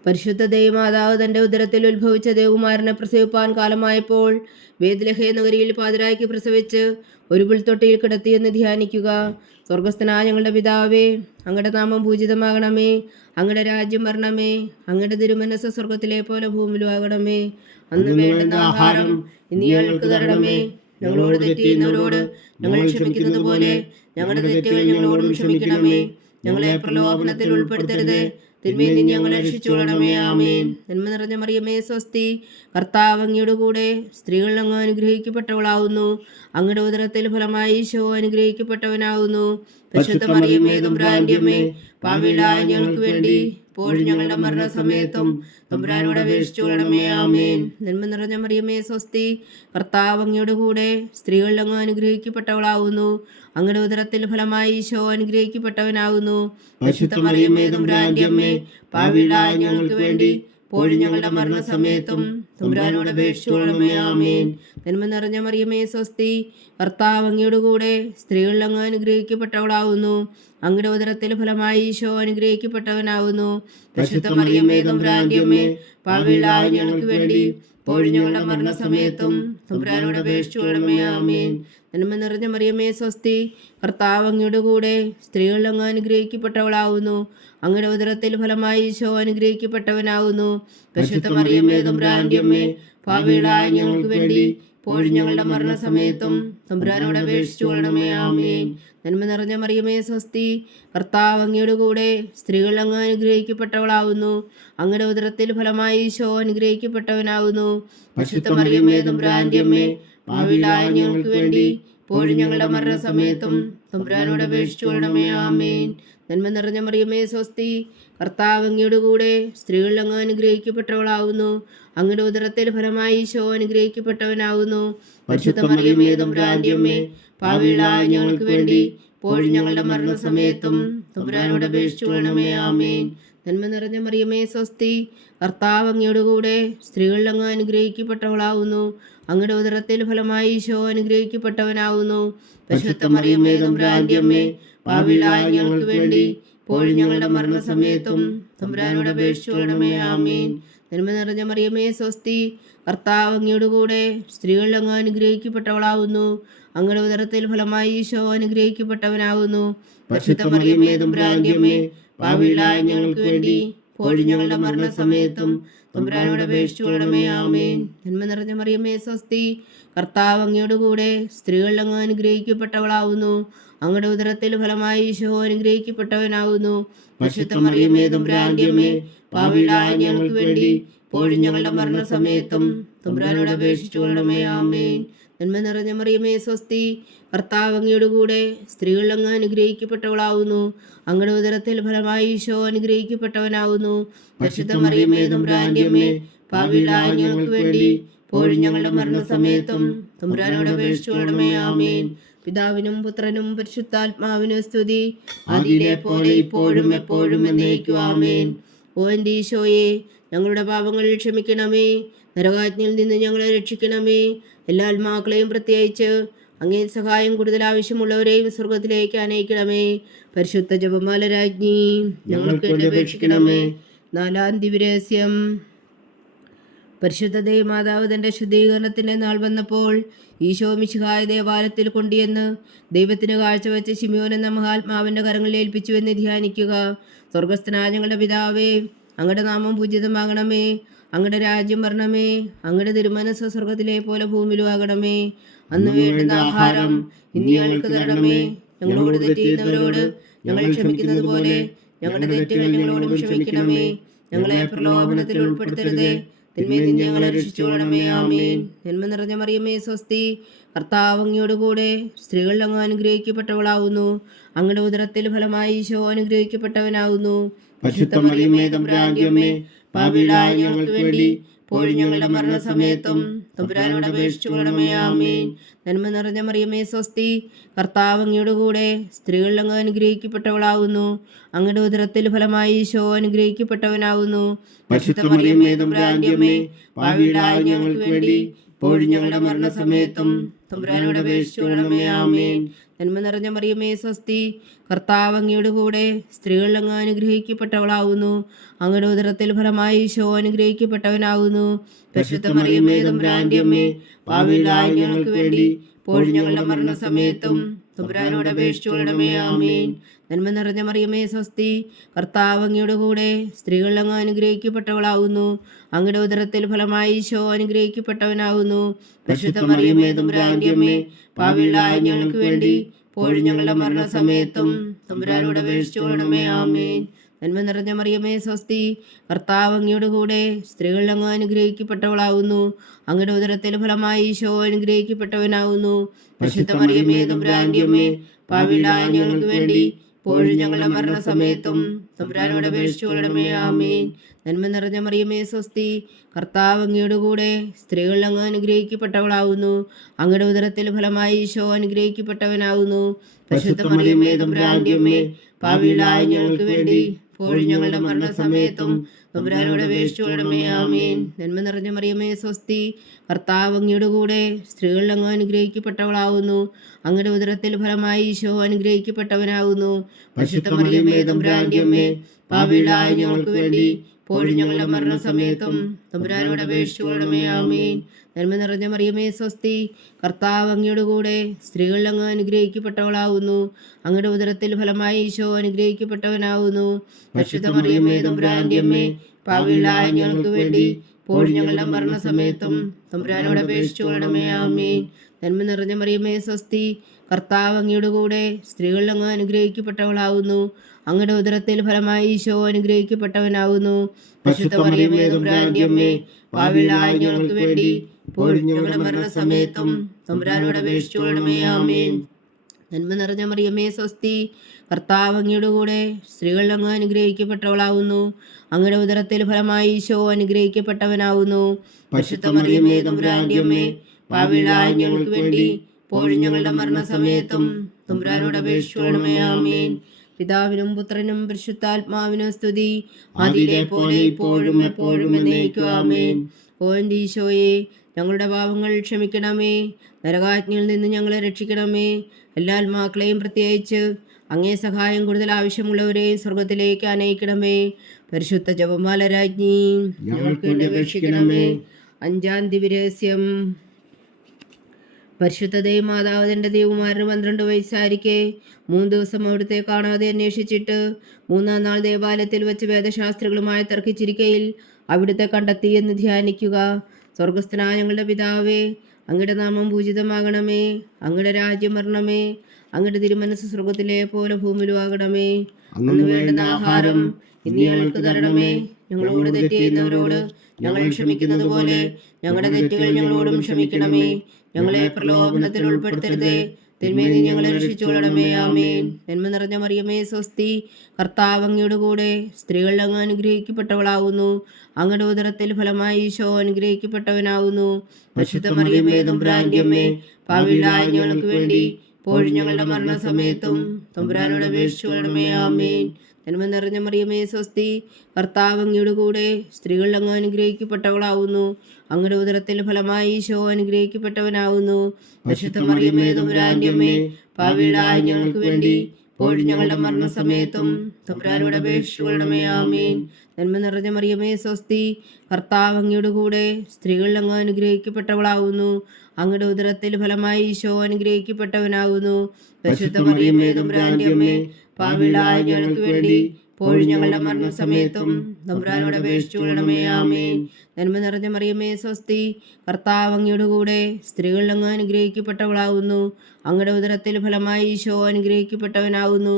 പരിശുദ്ധ ദൈവമാതാവ് തൻ്റെ ഉദരത്തിൽ ഉത്ഭവിച്ച ദേവകുമാരനെ പ്രസവിപ്പാൻ കാലമായപ്പോൾ ബേത്ലഹേ നഗരിയിൽ പാതിരായ്ക്ക് പ്രസവിച്ച് ഒരു പുൽത്തൊട്ടിയിൽ കിടത്തിയെന്ന് ധ്യാനിക്കുക. സ്വർഗസ്ഥനായ ഞങ്ങളുടെ പിതാവേ, അങ്ങയുടെ നാമം പൂജിതമാകണമേ. അങ്ങയുടെ രാജ്യം വരണമേ. അങ്ങയുടെ തിരുമനസ്സ് സ്വർഗത്തിലെ പോലെ ഭൂമിയിലും ആകണമേ. അന്ന് വേണ്ടുന്ന ആഹാരം ഇനി ഞങ്ങൾക്ക് തരണമേ. ഞങ്ങളോട് തെറ്റ് ചെയ്യുന്നവരോട് ഞങ്ങൾ ക്ഷമിക്കുന്നത് പോലെ ഞങ്ങളുടെ തെറ്റുകൾ ഞങ്ങളോടും ക്ഷമിക്കണമേ. ഞങ്ങളെ പ്രലോഭനത്തിൽ ഉൾപ്പെടുത്തരുത്, തിന്മയിൽ നിന്ന് ഞങ്ങളെ രക്ഷിച്ചുകൊള്ളണമേ. ആമേൻ. നന്മ നിറഞ്ഞ മറിയമേ സ്വസ്തി, കർത്താവ് അങ്ങയുടെ കൂടെ സ്ത്രീകളിൽ അങ്ങ് അനുഗ്രഹിക്കപ്പെട്ടവളാകുന്നു. അങ്ങയുടെ ഉദരത്തിൽ ഫലമായി ഈശോ അനുഗ്രഹിക്കപ്പെട്ടവനാകുന്നു. പരിശുദ്ധ മറിയമേ തമ്പുരാന്റെ അമ്മേ, പാപികളായ ഞങ്ങൾക്ക് വേണ്ടി ഇപ്പോഴും ഞങ്ങളുടെ മരണസമയത്തും തമ്പുരാനോട് അപേക്ഷിച്ചുകൊള്ളണമേ. ആമേൻ. നന്മ നിറഞ്ഞ മറിയമേ സ്വസ്തി, കർത്താവ് അങ്ങയുടെ കൂടെ സ്ത്രീകളിൽ അങ്ങ് അനുഗ്രഹിക്കപ്പെട്ടവളാകുന്നു. അങ്ങയുടെ ഉദരത്തിൽ ഫലമായി ഈശോ അനുഗ്രഹിക്കപ്പെട്ടവനാകുന്നു. പരിശുദ്ധ മറിയമേ തമ്പുരാന്റെ അമ്മേ, പാപികളായ ഞങ്ങൾക്ക് വേണ്ടി ഇപ്പോഴും ഞങ്ങളുടെ മരണസമയത്തും തമ്പുരാനോട് അപേക്ഷിച്ചുകൊള്ളണമേ. ആമേൻ. നന്മ നിറഞ്ഞ മറിയമേ സ്വസ്തി, കർത്താവ് അങ്ങയുടെ കൂടെ സ്ത്രീകളിൽ അങ്ങ് അനുഗ്രഹിക്കപ്പെട്ടവളാകുന്നു. അങ്ങയുടെ ഉദരത്തിൽ ഫലമായി ഈശോ അനുഗ്രഹിക്കപ്പെട്ടവനാകുന്നു. പരിശുദ്ധ മറിയമേ തമ്പുരാന്റെ അമ്മേ, പാപികളായ ഞങ്ങൾക്ക് വേണ്ടി ഇപ്പോഴും ഞങ്ങളുടെ മരണസമയത്തും തമ്പുരാനോട് അപേക്ഷിച്ചുകൊള്ളണമേ. ആമേൻ. നന്മ നിറഞ്ഞ മറിയമേ സ്വസ്തി, കർത്താവ് അങ്ങയുടെ കൂടെ സ്ത്രീകളിൽ അങ്ങ് അനുഗ്രഹിക്കപ്പെട്ടവളാകുന്നു. അങ്ങയുടെ ഉദരത്തിൽ ഫലമായി ഈശോ അനുഗ്രഹിക്കപ്പെട്ടവനാകുന്നു. പരിശുദ്ധ മറിയമേ തമ്പുരാന്റെ അമ്മേ, പാപികളായ ഞങ്ങൾക്ക് വേണ്ടി ഇപ്പോഴും ഞങ്ങളുടെ മരണസമയത്തും തമ്പുരാനോട് അപേക്ഷിച്ചുകൊള്ളണമേ. ആമേൻ. നന്മ നിറഞ്ഞ മറിയമേ സ്വസ്തി, കർത്താവ് അങ്ങയുടെ കൂടെ സ്ത്രീകളിൽ അങ്ങ് അനുഗ്രഹിക്കപ്പെട്ടവളാകുന്നു. അങ്ങയുടെ ഉദരത്തിൽ ഫലമായി ഈശോ അനുഗ്രഹിക്കപ്പെട്ടവനാകുന്നു. പരിശുദ്ധ മറിയമേ തമ്പുരാന്റെ അമ്മേ, പാപികളായ ഞങ്ങൾക്ക് വേണ്ടി ഇപ്പോഴും ഞങ്ങളുടെ മരണസമയത്തും തമ്പുരാനോട് അപേക്ഷിച്ചുകൊള്ളണമേ. ആമേൻ. നന്മ നിറഞ്ഞ മറിയമേ സ്വസ്തി, കർത്താവ് അങ്ങയുടെ കൂടെ സ്ത്രീകളിൽ അങ്ങ് അനുഗ്രഹിക്കപ്പെട്ടവളാകുന്നു. അങ്ങയുടെ ഉദരത്തിൽ ഫലമായി ഈശോ അനുഗ്രഹിക്കപ്പെട്ടവനാകുന്നു. പരിശുദ്ധ മറിയമേ തമ്പുരാന്റെ അമ്മേ, പാപികളായ ഞങ്ങൾക്ക് വേണ്ടി ഇപ്പോഴും ഞങ്ങളുടെ മരണസമയത്തും തമ്പുരാനോട് അപേക്ഷിച്ചുകൊള്ളണമേ. ആമേൻ. നന്മ നിറഞ്ഞ മറിയമേ സ്വസ്തി, കർത്താവ് അങ്ങയുടെ കൂടെ സ്ത്രീകളിൽ അങ്ങ് അനുഗ്രഹിക്കപ്പെട്ടവളാകുന്നു. അങ്ങയുടെ ഉദരത്തിൽ ഫലമായി ഈശോ അനുഗ്രഹിക്കപ്പെട്ടവനാകുന്നു. പരിശുദ്ധ മറിയമേ തമ്പുരാന്റെ അമ്മേ, പാപികളായ ഞങ്ങൾക്ക് വേണ്ടി ഇപ്പോഴും ഞങ്ങളുടെ മരണസമയത്തും തമ്പുരാനോട് അപേക്ഷിച്ചുകൊള്ളണമേ. ആമേൻ. നന്മ നിറഞ്ഞ മറിയമേ സ്വസ്തി, കർത്താവ് അങ്ങയുടെ കൂടെ സ്ത്രീകളിൽ അങ്ങ് അനുഗ്രഹിക്കപ്പെട്ടവളാകുന്നു. അങ്ങയുടെ ഉദരത്തിൽ ഫലമായി ഈശോ അനുഗ്രഹിക്കപ്പെട്ടവനാകുന്നു. പരിശുദ്ധ മറിയമേ തമ്പുരാന്റെ അമ്മേ, പാപികളായ ഞങ്ങൾക്ക് വേണ്ടി ഇപ്പോഴും ഞങ്ങളുടെ മരണസമയത്തും തമ്പുരാനോട് അപേക്ഷിച്ചുകൊള്ളണമേ. ആമേൻ. നന്മ നിറഞ്ഞ മറിയമേ സ്വസ്തി, കർത്താവ് അങ്ങയുടെ കൂടെ സ്ത്രീകളിൽ അങ്ങ് അനുഗ്രഹിക്കപ്പെട്ടവളാകുന്നു. അങ്ങയുടെ ഉദരത്തിൽ ഫലമായി ഈശോ അനുഗ്രഹിക്കപ്പെട്ടവനാകുന്നു. പരിശുദ്ധ മറിയമേ തമ്പുരാന്റെ അമ്മേ, പാപികളായ ഞങ്ങൾക്ക് വേണ്ടി ഇപ്പോഴും ഞങ്ങളുടെ മരണസമയത്തും തമ്പുരാനോട് അപേക്ഷിച്ചുകൊള്ളണമേ. ആമേൻ. നന്മ നിറഞ്ഞ മറിയമേ സ്വസ്തി, കർത്താവ് അങ്ങയുടെ കൂടെ സ്ത്രീകളിൽ അങ്ങ് അനുഗ്രഹിക്കപ്പെട്ടവളാകുന്നു. അങ്ങയുടെ ഉദരത്തിൽ ഫലമായി ഈശോ അനുഗ്രഹിക്കപ്പെട്ടവനാകുന്നു. പരിശുദ്ധ മറിയമേ തമ്പുരാന്റെ അമ്മേ, പാപികളായ ഞങ്ങൾക്ക് വേണ്ടി ഇപ്പോഴും ഞങ്ങളുടെ മരണസമയത്തും തമ്പുരാനോട് അപേക്ഷിച്ചുകൊള്ളണമേ. ആമേൻ. പിതാവിനും പുത്രനും പരിശുദ്ധാത്മാവിനും സ്തുതി, ആദിയിലെ പോലെ ഇപ്പോഴും എപ്പോഴും എന്നേക്കും. ആമേൻ. ഓ എൻ്റെ ഈശോയെ, ഞങ്ങളുടെ പാപങ്ങൾ ക്ഷമിക്കണമേ. നരകാജ്ഞയിൽ നിന്ന് ഞങ്ങളെ രക്ഷിക്കണമേ. എല്ലാ ആത്മാക്കളെയും പ്രത്യേകിച്ച് അങ്ങേ സഹായം കൂടുതൽ ആവശ്യമുള്ളവരെയും സ്വർഗത്തിലേക്ക് അനയിക്കണമേ. പരിശുദ്ധ ജപമാല രാജ്ഞി, ഞങ്ങൾക്ക് വേണ്ടി അപേക്ഷിക്കണമേ. നാലാം ദിവ്യരഹസ്യം. പരിശുദ്ധ ദൈവമാതാവ് തൻ്റെ ശുദ്ധീകരണത്തിൻ്റെ നാൾ വന്നപ്പോൾ ഈശോ മിശിഹായ ദേവാലയത്തിൽ കൊണ്ടുവന്ന് ദൈവത്തിന് കാഴ്ചവെച്ച ശിമയോൻ എന്ന മഹാത്മാവിൻ്റെ കരങ്ങളിൽ ഏൽപ്പിച്ചുവെന്ന് ധ്യാനിക്കുക. സ്വർഗസ്ഥനായ ഞങ്ങളുടെ പിതാവേ, അങ്ങയുടെ നാമം പൂജിതമാകണമേ, അങ്ങയുടെ രാജ്യം വരണമേ, അങ്ങയുടെ തിരുമനസ്സ് സ്വർഗത്തിലെ പോലെ ഭൂമിയിലും ആകണമേ. അന്ന് വേണ്ടുന്ന ആഹാരം ഇന്ന് ഞങ്ങൾക്ക് തരണമേ. ഞങ്ങളോട് തെറ്റ് ചെയ്യുന്നവരോട് ഞങ്ങൾ ക്ഷമിക്കുന്നത് പോലെ ഞങ്ങളുടെ തെറ്റുകൾ ഞങ്ങളോടും ക്ഷമിക്കണമേ. ഞങ്ങളെ പ്രലോഭനത്തിൽ ഉൾപ്പെടുത്തരുതേ, തിന്മയിൽ നിന്ന് ഞങ്ങളെ രക്ഷിച്ചുകൊള്ളണമേ. ആമേൻ. നന്മ നിറഞ്ഞ മറിയമേ സ്വസ്തി, കർത്താവ് അങ്ങയോട് കൂടെ സ്ത്രീകൾ അങ്ങ് അനുഗ്രഹിക്കപ്പെട്ടവളാവുന്നു. അങ്ങയുടെ ഉദരത്തിൽ ഫലമായി ഈശോ അനുഗ്രഹിക്കപ്പെട്ടവനാവുന്നു. പരിശുദ്ധ മറിയമേ തമ്പുരാന്റെ അമ്മേ, പാപികളായ ഞങ്ങൾക്ക് വേണ്ടി ഇപ്പോഴും ഞങ്ങളുടെ മരണസമയത്തും തമ്പുരാനോട് അപേക്ഷിച്ചുകൊള്ളണമേ. ആമേൻ. നന്മ നിറഞ്ഞ മറിയമേ സ്വസ്തി, കർത്താവ് അങ്ങയുടെ കൂടെ സ്ത്രീകൾ അങ്ങ് അനുഗ്രഹിക്കപ്പെട്ടവളാവുന്നു. അങ്ങയുടെ ഉദരത്തിൽ ഫലമായി ഈശോ അനുഗ്രഹിക്കപ്പെട്ടവനാവുന്നു. പരിശുദ്ധ മറിയമേ തമ്പുരാന്റെ അമ്മേ, പാപികളായ ഞങ്ങൾക്ക് വേണ്ടി ഇപ്പോഴും ഞങ്ങളുടെ മരണസമയത്തും തമ്പുരാനോട് അപേക്ഷിച്ചുകൊള്ളണമേ. ആമേൻ. നന്മ നിറഞ്ഞ മറിയമേ സ്വസ്തി, കർത്താവ് അങ്ങയുടെ കൂടെ സ്ത്രീകൾ അങ്ങ് അനുഗ്രഹിക്കപ്പെട്ടവളാവുന്നു. അങ്ങയുടെ ഉദരത്തിൽ ഫലമായി ഈശോ അനുഗ്രഹിക്കപ്പെട്ടവനാവുന്നു. പരിശുദ്ധ മറിയമേ തമ്പുരാന്റെ അമ്മേ, പാപികളായ ഞങ്ങൾക്ക് വേണ്ടി ഇപ്പോഴും ഞങ്ങളുടെ മരണസമയത്തും തമ്പുരാനോട് അപേക്ഷിച്ചുകൊള്ളണമേ. ആമേൻ. നന്മ നിറഞ്ഞ മറിയമേ സ്വസ്തി, കർത്താവ് അങ്ങയുടെ കൂടെ സ്ത്രീകൾ അങ്ങ് അനുഗ്രഹിക്കപ്പെട്ടവളാവുന്നു. അങ്ങയുടെ ഉദരത്തിൽ ഫലമായി ഈശോ അനുഗ്രഹിക്കപ്പെട്ടവനാവുന്നു. പരിശുദ്ധ മറിയമേ തമ്പുരാന്റെ അമ്മേ, പാപികളായ ഞങ്ങൾക്ക് വേണ്ടി ഇപ്പോഴും ഞങ്ങളുടെ മരണസമയത്തും തമ്പുരാനോട് അപേക്ഷിച്ചുകൊള്ളണമേ. ആമേൻ. നന്മ നിറഞ്ഞ മറിയമേ സ്വസ്തി, കർത്താവ് അങ്ങയുടെ കൂടെ സ്ത്രീകൾ അങ്ങ് അനുഗ്രഹിക്കപ്പെട്ടവളാവുന്നു. അങ്ങയുടെ ഉദരത്തിൽ ഫലമായി ഈശോ അനുഗ്രഹിക്കപ്പെട്ടവനാവുന്നു. പരിശുദ്ധ മറിയമേ തമ്പുരാന്റെ അമ്മേ, പാപികളായ ഞങ്ങൾക്ക് വേണ്ടി ഇപ്പോഴും ഞങ്ങളുടെ മരണസമയത്തും തമ്പുരാനോട് അപേക്ഷിച്ചുകൊള്ളണമേ. ആമേൻ. നന്മ നിറഞ്ഞ മറിയമേ സ്വസ്തി, കർത്താവ് അങ്ങയുടെ കൂടെ സ്ത്രീകൾ അങ്ങ് അനുഗ്രഹിക്കപ്പെട്ടവളാവുന്നു. അങ്ങയുടെ ഉദരത്തിൽ ഫലമായി ഈശോ അനുഗ്രഹിക്കപ്പെട്ടവനാവുന്നു. പരിശുദ്ധ മറിയമേ തമ്പുരാന്റെ അമ്മേ, പാപികളായ ഞങ്ങൾക്ക് വേണ്ടി ഇപ്പോഴും ഞങ്ങളുടെ മരണസമയത്തും തമ്പുരാനോട് അപേക്ഷിച്ചുകൊള്ളണമേ. ആമേൻ. നന്മ നിറഞ്ഞ മറിയമേ സ്വസ്തി, കർത്താവ് അങ്ങയുടെ കൂടെ സ്ത്രീകൾ അങ്ങ് അനുഗ്രഹിക്കപ്പെട്ടവളാവുന്നു. അങ്ങയുടെ ഉദരത്തിൽ ഫലമായി ഈശോ അനുഗ്രഹിക്കപ്പെട്ടവനാവുന്നു. പരിശുദ്ധ മറിയമേ തമ്പുരാന്റെ അമ്മേ, പാപികളായ ഞങ്ങൾക്ക് വേണ്ടി ഇപ്പോഴും ഞങ്ങളുടെ മരണസമയത്തും തമ്പുരാനോട് അപേക്ഷിച്ചുകൊള്ളണമേ. ആമേൻ. നന്മ നിറഞ്ഞ മറിയമേ സ്വസ്തി, കർത്താവ് അങ്ങയുടെ കൂടെ സ്ത്രീകൾ അങ്ങ് അനുഗ്രഹിക്കപ്പെട്ടവളാവുന്നു. അങ്ങയുടെ ഉദരത്തിൽ ഫലമായി ഈശോ അനുഗ്രഹിക്കപ്പെട്ടവനാവുന്നു. പരിശുദ്ധ മറിയമേ തമ്പുരാന്റെ അമ്മേ, പാപികളായ ഞങ്ങൾക്ക് വേണ്ടി ഇപ്പോഴും ഞങ്ങളുടെ മരണസമയത്തും തമ്പുരാനോട് അപേക്ഷിച്ചുകൊള്ളണമേ. ആമേൻ. നന്മ നിറഞ്ഞ മറിയമേ സ്വസ്തി, കർത്താവ് അങ്ങയുടെ കൂടെ സ്ത്രീകൾ അങ്ങ് അനുഗ്രഹിക്കപ്പെട്ടവളാവുന്നു. അങ്ങയുടെ ഉദരത്തിൽ ഫലമായി ഈശോ അനുഗ്രഹിക്കപ്പെട്ടവനാവുന്നു. പരിശുദ്ധ മറിയമേ തമ്പുരാന്റെ അമ്മേ, പാപികളായ ഞങ്ങൾക്ക് വേണ്ടി ഇപ്പോഴും ഞങ്ങളുടെ മരണസമയത്തും തമ്പുരാനോട് അപേക്ഷിച്ചുകൊള്ളണമേ. ആമേൻ. നന്മ നിറഞ്ഞ മറിയമേ സ്വസ്തി, കർത്താവ് അങ്ങയുടെ കൂടെ സ്ത്രീകൾ അങ്ങ് അനുഗ്രഹിക്കപ്പെട്ടവളാവുന്നു. അങ്ങയുടെ ഉദരത്തിൽ ഫലമായി ഈശോ അനുഗ്രഹിക്കപ്പെട്ടവനാവുന്നു. പരിശുദ്ധ മറിയമേ തമ്പുരാന്റെ അമ്മേ, പാപികളായ ഞങ്ങൾക്ക് വേണ്ടി ഇപ്പോഴും ഞങ്ങളുടെ മരണസമയത്തും തമ്പുരാനോട് അപേക്ഷിച്ചുകൊള്ളണമേ. ആമേൻ. പിതാവിനും പുത്രനും പരിശുദ്ധാത്മാവിനും സ്തുതി, ആദിയിലെ പോലെ ഇപ്പോഴും എപ്പോഴും എന്നേക്കും. ആമേൻ. ഓ എൻ്റെ ഈശോയെ, ഞങ്ങളുടെ പാപങ്ങൾ ക്ഷമിക്കണമേ, നരകാജ്ഞയിൽ നിന്ന് ഞങ്ങളെ രക്ഷിക്കണമേ. എല്ലാ ആത്മാക്കളെയും പ്രത്യേകിച്ച് അങ്ങേ സഹായം കൂടുതൽ ആവശ്യമുള്ളവരെയും സ്വർഗത്തിലേക്ക് അനയിക്കണമേ. പരിശുദ്ധ ജപമാല രാജ്ഞി, ഞങ്ങൾക്ക് വേണ്ടി അപേക്ഷിക്കണമേ. അഞ്ചാം ദിവ്യരഹസ്യം. പരിശുദ്ധ ദൈവമാതാവ് തൻ്റെ ദേവകുമാരന് 12 വയസ്സായിരിക്കെ 3 ദിവസം അവിടുത്തെ കാണാതെ അന്വേഷിച്ചിട്ട് 3-ാം നാൾ ദേവാലയത്തിൽ വെച്ച് വേദശാസ്ത്രികളുമായി തർക്കിച്ചിരിക്കയിൽ അവിടുത്തെ കണ്ടെത്തി എന്ന് ധ്യാനിക്കുക. സ്വർഗസ്ഥനായ ഞങ്ങളുടെ പിതാവേ, അങ്ങയുടെ നാമം പൂജിതമാകണമേ, അങ്ങയുടെ രാജ്യം വരണമേ, അങ്ങയുടെ തിരുമനസ്സ് സ്വർഗത്തിലെ പോലെ ഭൂമിയിലും ആകണമേ. അന്ന് വേണ്ടുന്ന ആഹാരം ഇന്ന് ഞങ്ങൾക്ക് തരണമേ. ഞങ്ങളോട് തെറ്റ് ചെയ്യുന്നവരോട് ഞങ്ങൾ ക്ഷമിക്കുന്നത് പോലെ ഞങ്ങളുടെ തെറ്റുകൾ ഞങ്ങളോടും ക്ഷമിക്കണമേ. ഞങ്ങളെ പ്രലോഭനത്തിൽ ഉൾപ്പെടുത്തരുതേ, തിന്മയിൽ നിന്ന് ഞങ്ങളെ രക്ഷിച്ചുകൊള്ളണമേ. ആമേൻ. നന്മ നിറഞ്ഞ മറിയമേ സ്വസ്തി, കർത്താവ് അങ്ങയുടെ കൂടെ സ്ത്രീകൾ അങ്ങ് അനുഗ്രഹിക്കപ്പെട്ടവളാവുന്നു. അങ്ങയുടെ ഉദരത്തിൽ ഫലമായി ഈശോ അനുഗ്രഹിക്കപ്പെട്ടവനാവുന്നു. പരിശുദ്ധ മറിയമേ തമ്പുരാന്റെ അമ്മേ, പാപികളായ ഞങ്ങൾക്ക് വേണ്ടി ഇപ്പോഴും ഞങ്ങളുടെ മരണസമയത്തും തമ്പുരാനോട് അപേക്ഷിച്ചുകൊള്ളണമേ. ആമേൻ. നന്മ നിറഞ്ഞ മറിയമേ സ്വസ്തി, കർത്താവ് അങ്ങയുടെ കൂടെ സ്ത്രീകൾ അങ്ങ് അനുഗ്രഹിക്കപ്പെട്ടവളാവുന്നു. അങ്ങയുടെ ഉദരത്തിൽ ഫലമായി ഈശോ അനുഗ്രഹിക്കപ്പെട്ടവനാവുന്നു. പരിശുദ്ധ മറിയമേ തമ്പുരാന്റെ അമ്മേ, പാപികളായ ഞങ്ങൾക്ക് വേണ്ടി ഇപ്പോഴും ഞങ്ങളുടെ മരണസമയത്തും തമ്പുരാനോട് അപേക്ഷിച്ചുകൊള്ളണമേ. ആമേൻ. നന്മ നിറഞ്ഞ മറിയമേ സ്വസ്തി, കർത്താവ് അങ്ങയുടെ കൂടെ, സ്ത്രീകളിൽ അങ്ങ് അനുഗ്രഹിക്കപ്പെട്ടവളാകുന്നു. അങ്ങയുടെ ഉദരത്തിൽ ഫലമായി ഈശോ അനുഗ്രഹിക്കപ്പെട്ടവനാകുന്നു. പരിശുദ്ധ മറിയമേ തമ്പുരാന്റെ അമ്മേ, പാപികളായ ഞങ്ങൾക്ക് വേണ്ടി ഇപ്പോഴും ഞങ്ങളുടെ മരണസമയത്തും തമ്പുരാനോട് അപേക്ഷിച്ചുകൊള്ളണമേ. ആമേൻ. നന്മ നിറഞ്ഞ മറിയമേ സ്വസ്തി, കർത്താവ് അങ്ങയുടെ കൂടെ, സ്ത്രീകളിൽ അങ്ങ് അനുഗ്രഹിക്കപ്പെട്ടവളാകുന്നു. അങ്ങയുടെ ഉദരത്തിൽ ഫലമായി ഈശോ അനുഗ്രഹിക്കപ്പെട്ടവനാകുന്നു.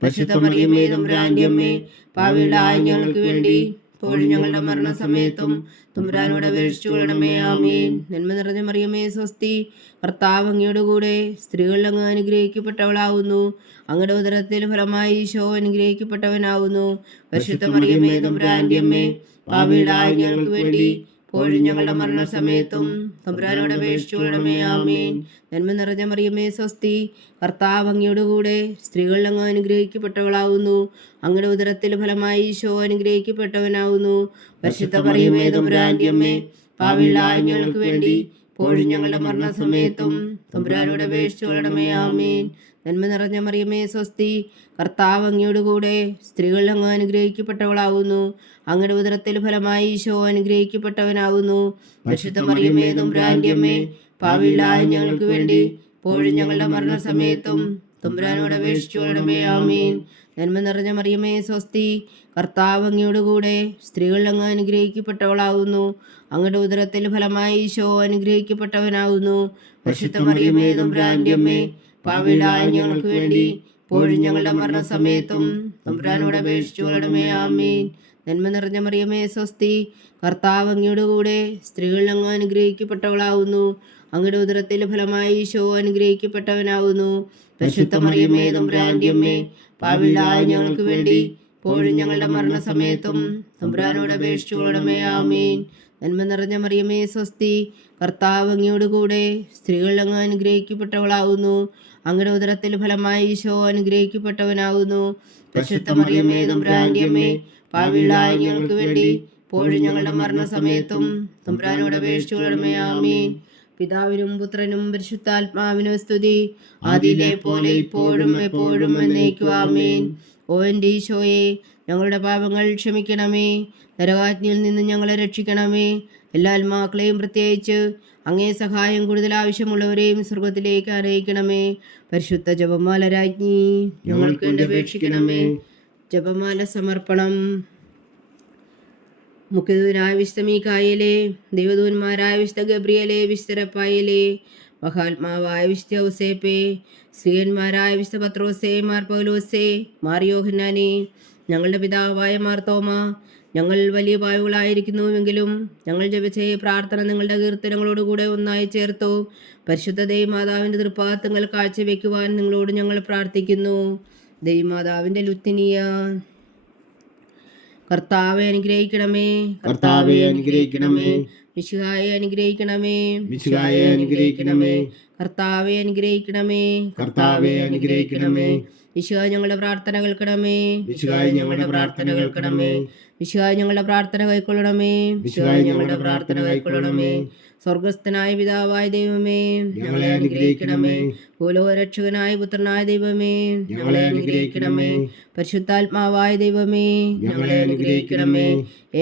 പരിശുദ്ധ മറിയമേ തമ്പുരാന്റെ അമ്മേ, പാപികളായ ഞങ്ങൾക്ക് വേണ്ടി ഇപ്പോഴും ഞങ്ങളുടെ മരണസമയത്തും തമ്പുരാനോട് അപേക്ഷിച്ചുകൊള്ളണമേ. ആമേൻ. നന്മ നിറഞ്ഞ മറിയമേ സ്വസ്തി, കർത്താവ് അങ്ങയുടെ കൂടെ, സ്ത്രീകളിൽ അങ്ങ് അനുഗ്രഹിക്കപ്പെട്ടവളാകുന്നു. അങ്ങയുടെ ഉദരത്തിൽ ഫലമായി ഈശോ അനുഗ്രഹിക്കപ്പെട്ടവനാകുന്നു. പരിശുദ്ധ മറിയമേ തമ്പുരാന്റെ അമ്മേ, പാപികളായ ഞങ്ങൾക്ക് വേണ്ടി ഇപ്പോഴും ഞങ്ങളുടെ മരണസമയത്തും തമ്പുരാനോട് അപേക്ഷിച്ചുകൊള്ളണമേ. ആമേൻ. നന്മ നിറഞ്ഞ മറിയമേ സ്വസ്തി, കർത്താവ് അങ്ങയുടെ കൂടെ, സ്ത്രീകളിൽ അങ്ങ് അനുഗ്രഹിക്കപ്പെട്ടവളാകുന്നു. അങ്ങയുടെ ഉദരത്തിൽ ഫലമായി ഈശോ അനുഗ്രഹിക്കപ്പെട്ടവനാകുന്നു. പരിശുദ്ധ മറിയമേ തമ്പുരാന്റെ അമ്മേ, പാപികളായ ഞങ്ങൾക്ക് വേണ്ടി ഇപ്പോഴും ഞങ്ങളുടെ മരണസമയത്തും തമ്പുരാനോട് അപേക്ഷിച്ചുകൊള്ളണമേ. ആമേൻ. നന്മ നിറഞ്ഞ മറിയമേ സ്വസ്തി, കർത്താവ് അങ്ങയുടെ കൂടെ, സ്ത്രീകളിൽ അങ്ങ് അനുഗ്രഹിക്കപ്പെട്ടവളാകുന്നു. അങ്ങയുടെ ഉദരത്തിൽ ഫലമായി ഈശോ അനുഗ്രഹിക്കപ്പെട്ടവനാകുന്നു. പരിശുദ്ധ മറിയമേ തമ്പുരാന്റെ അമ്മേ, പാപികളായ ഞങ്ങൾക്ക് വേണ്ടി ഇപ്പോഴും ഞങ്ങളുടെ മരണസമയത്തും തമ്പുരാനോട് അപേക്ഷിച്ചുകൊള്ളണമേ. ആമേൻ. നന്മ നിറഞ്ഞ മറിയമേ സ്വസ്തി, കർത്താവ് അങ്ങയുടെ കൂടെ, സ്ത്രീകളിൽ അങ്ങ് അനുഗ്രഹിക്കപ്പെട്ടവളാകുന്നു. അങ്ങയുടെ ഉദരത്തിൽ ഫലമായി ഈശോ അനുഗ്രഹിക്കപ്പെട്ടവനാകുന്നു. പരിശുദ്ധ മറിയമേ തമ്പുരാന്റെ അമ്മേ, പാപികളായ ഞങ്ങൾക്ക് വേണ്ടി ഇപ്പോഴും ഞങ്ങളുടെ മരണസമയത്തും തമ്പുരാനോട് അപേക്ഷിച്ചുകൊള്ളണമേ. ആമേൻ. നന്മ നിറഞ്ഞ മറിയമേ സ്വസ്തി, കർത്താവ് അങ്ങയുടെ കൂടെ, സ്ത്രീകളിൽ അങ്ങ് അനുഗ്രഹിക്കപ്പെട്ടവളാകുന്നു. അങ്ങയുടെ ഉദരത്തിൽ ഫലമായി ഈശോ അനുഗ്രഹിക്കപ്പെട്ടവനാകുന്നു. പരിശുദ്ധ മറിയമേ തമ്പുരാന്റെ അമ്മേ, പാപികളായ ഞങ്ങൾക്ക് വേണ്ടി ഇപ്പോഴും ഞങ്ങളുടെ മരണസമയത്തും തമ്പുരാനോട് അപേക്ഷിച്ചുകൊള്ളണമേ. ആമേൻ. നന്മ നിറഞ്ഞ മറിയമേ സ്വസ്തി, കർത്താവ് അങ്ങയുടെ കൂടെ, സ്ത്രീകളിൽ അങ്ങ് അനുഗ്രഹിക്കപ്പെട്ടവളാകുന്നു. അങ്ങയുടെ ഉദരത്തിൽ ഫലമായി ഈശോ അനുഗ്രഹിക്കപ്പെട്ടവനാകുന്നു. പരിശുദ്ധ മറിയമേ തമ്പുരാന്റെ അമ്മേ, പാപികളായ ഞങ്ങൾക്ക് വേണ്ടി ഇപ്പോഴും ഞങ്ങളുടെ മരണസമയത്തും തമ്പുരാനോട് അപേക്ഷിച്ചുകൊള്ളണമേ. ആമേൻ. പിതാവിനും പുത്രനും പരിശുദ്ധാത്മാവിനും സ്തുതി, ആദിയിലെ പോലെ ഇപ്പോഴും എപ്പോഴും എന്നേക്കും. ആമേൻ. ഓ എൻ്റെ ഈശോയെ, ഞങ്ങളുടെ പാപങ്ങൾ ക്ഷമിക്കണമേ. നരകാഗ്നിയിൽ നിന്ന് ഞങ്ങളെ രക്ഷിക്കണമേ. എല്ലാ ആത്മാക്കളെയും പ്രത്യേകിച്ച് അങ്ങേ സഹായം കൂടുതൽ ആവശ്യമുള്ളവരെയും സ്വർഗത്തിലേക്ക് അറിയിക്കണമേ. പരിശുദ്ധ ജപമാല രാജ്ഞി, ഞങ്ങൾക്ക് വേണ്ടി അപേക്ഷിക്കണമേ. ജപമാല സമർപ്പണം. മുഖ്യദൂതനായ വിശുദ്ധ മീഖായേലേ, ദൈവദൂതന്മാരായ വിശുദ്ധ ഗബ്രിയേലേ, വിശുദ്ധ റഫായേലേ, മഹാത്മാവായ വിശുദ്ധ ഔസേപ്പേ, സ്ത്രീയന്മാരായ വിശുദ്ധ പത്രോസേ, മാർ പൗലോസേ, മാർ യോഹന്നാനേ, ഞങ്ങളുടെ പിതാവായ മാർ തോമ, ഞങ്ങൾ വലിയ പാവുകളായിരിക്കുന്നുവെങ്കിലും ഞങ്ങൾ ജപിച്ച ഈ പ്രാർത്ഥന നിങ്ങളുടെ കീർത്തനങ്ങളോടുകൂടെ ഒന്നായി ചേർത്തു. പരിശുദ്ധ ദൈവമാതാവിൻ്റെ തൃപ്പാദങ്ങൾ കാഴ്ചവെക്കുവാൻ നിങ്ങളോട് ഞങ്ങൾ പ്രാർത്ഥിക്കുന്നു. ദൈവമാതാവിൻ്റെ ലുത്തിനിയ. കർത്താവെ അനുഗ്രഹിക്കണമേ, കർത്താവെ അനുഗ്രഹിക്കണമേ, മിശിഹായെ അനുഗ്രഹിക്കണമേ, മിശിഹായെ അനുഗ്രഹിക്കണമേ, കർത്താവെ അനുഗ്രഹിക്കണമേ, കർത്താവെ അനുഗ്രഹിക്കണമേ, മിശിഹാ ഞങ്ങളുടെ പ്രാർത്ഥന കേൾക്കണമേ, മിശിഹായെ ഞങ്ങളുടെ പ്രാർത്ഥന കേൾക്കണമേ, മിശിഹാ ഞങ്ങളുടെ പ്രാർത്ഥന കൈക്കൊള്ളണമേ, മിശിഹായെ ഞങ്ങളുടെ പ്രാർത്ഥന കൈക്കൊള്ളണമേ. സ്വർഗസ്ഥനായ പിതാവായ ദൈവമേ, ഞങ്ങളെ അനുഗ്രഹിക്കണമേ. ഭൂലോകരക്ഷകനായ പുത്രനായ ദൈവമേ, ഞങ്ങളെ അനുഗ്രഹിക്കണമേ. പരിശുദ്ധാത്മാവായ ദൈവമേ, ഞങ്ങളെ അനുഗ്രഹിക്കണമേ.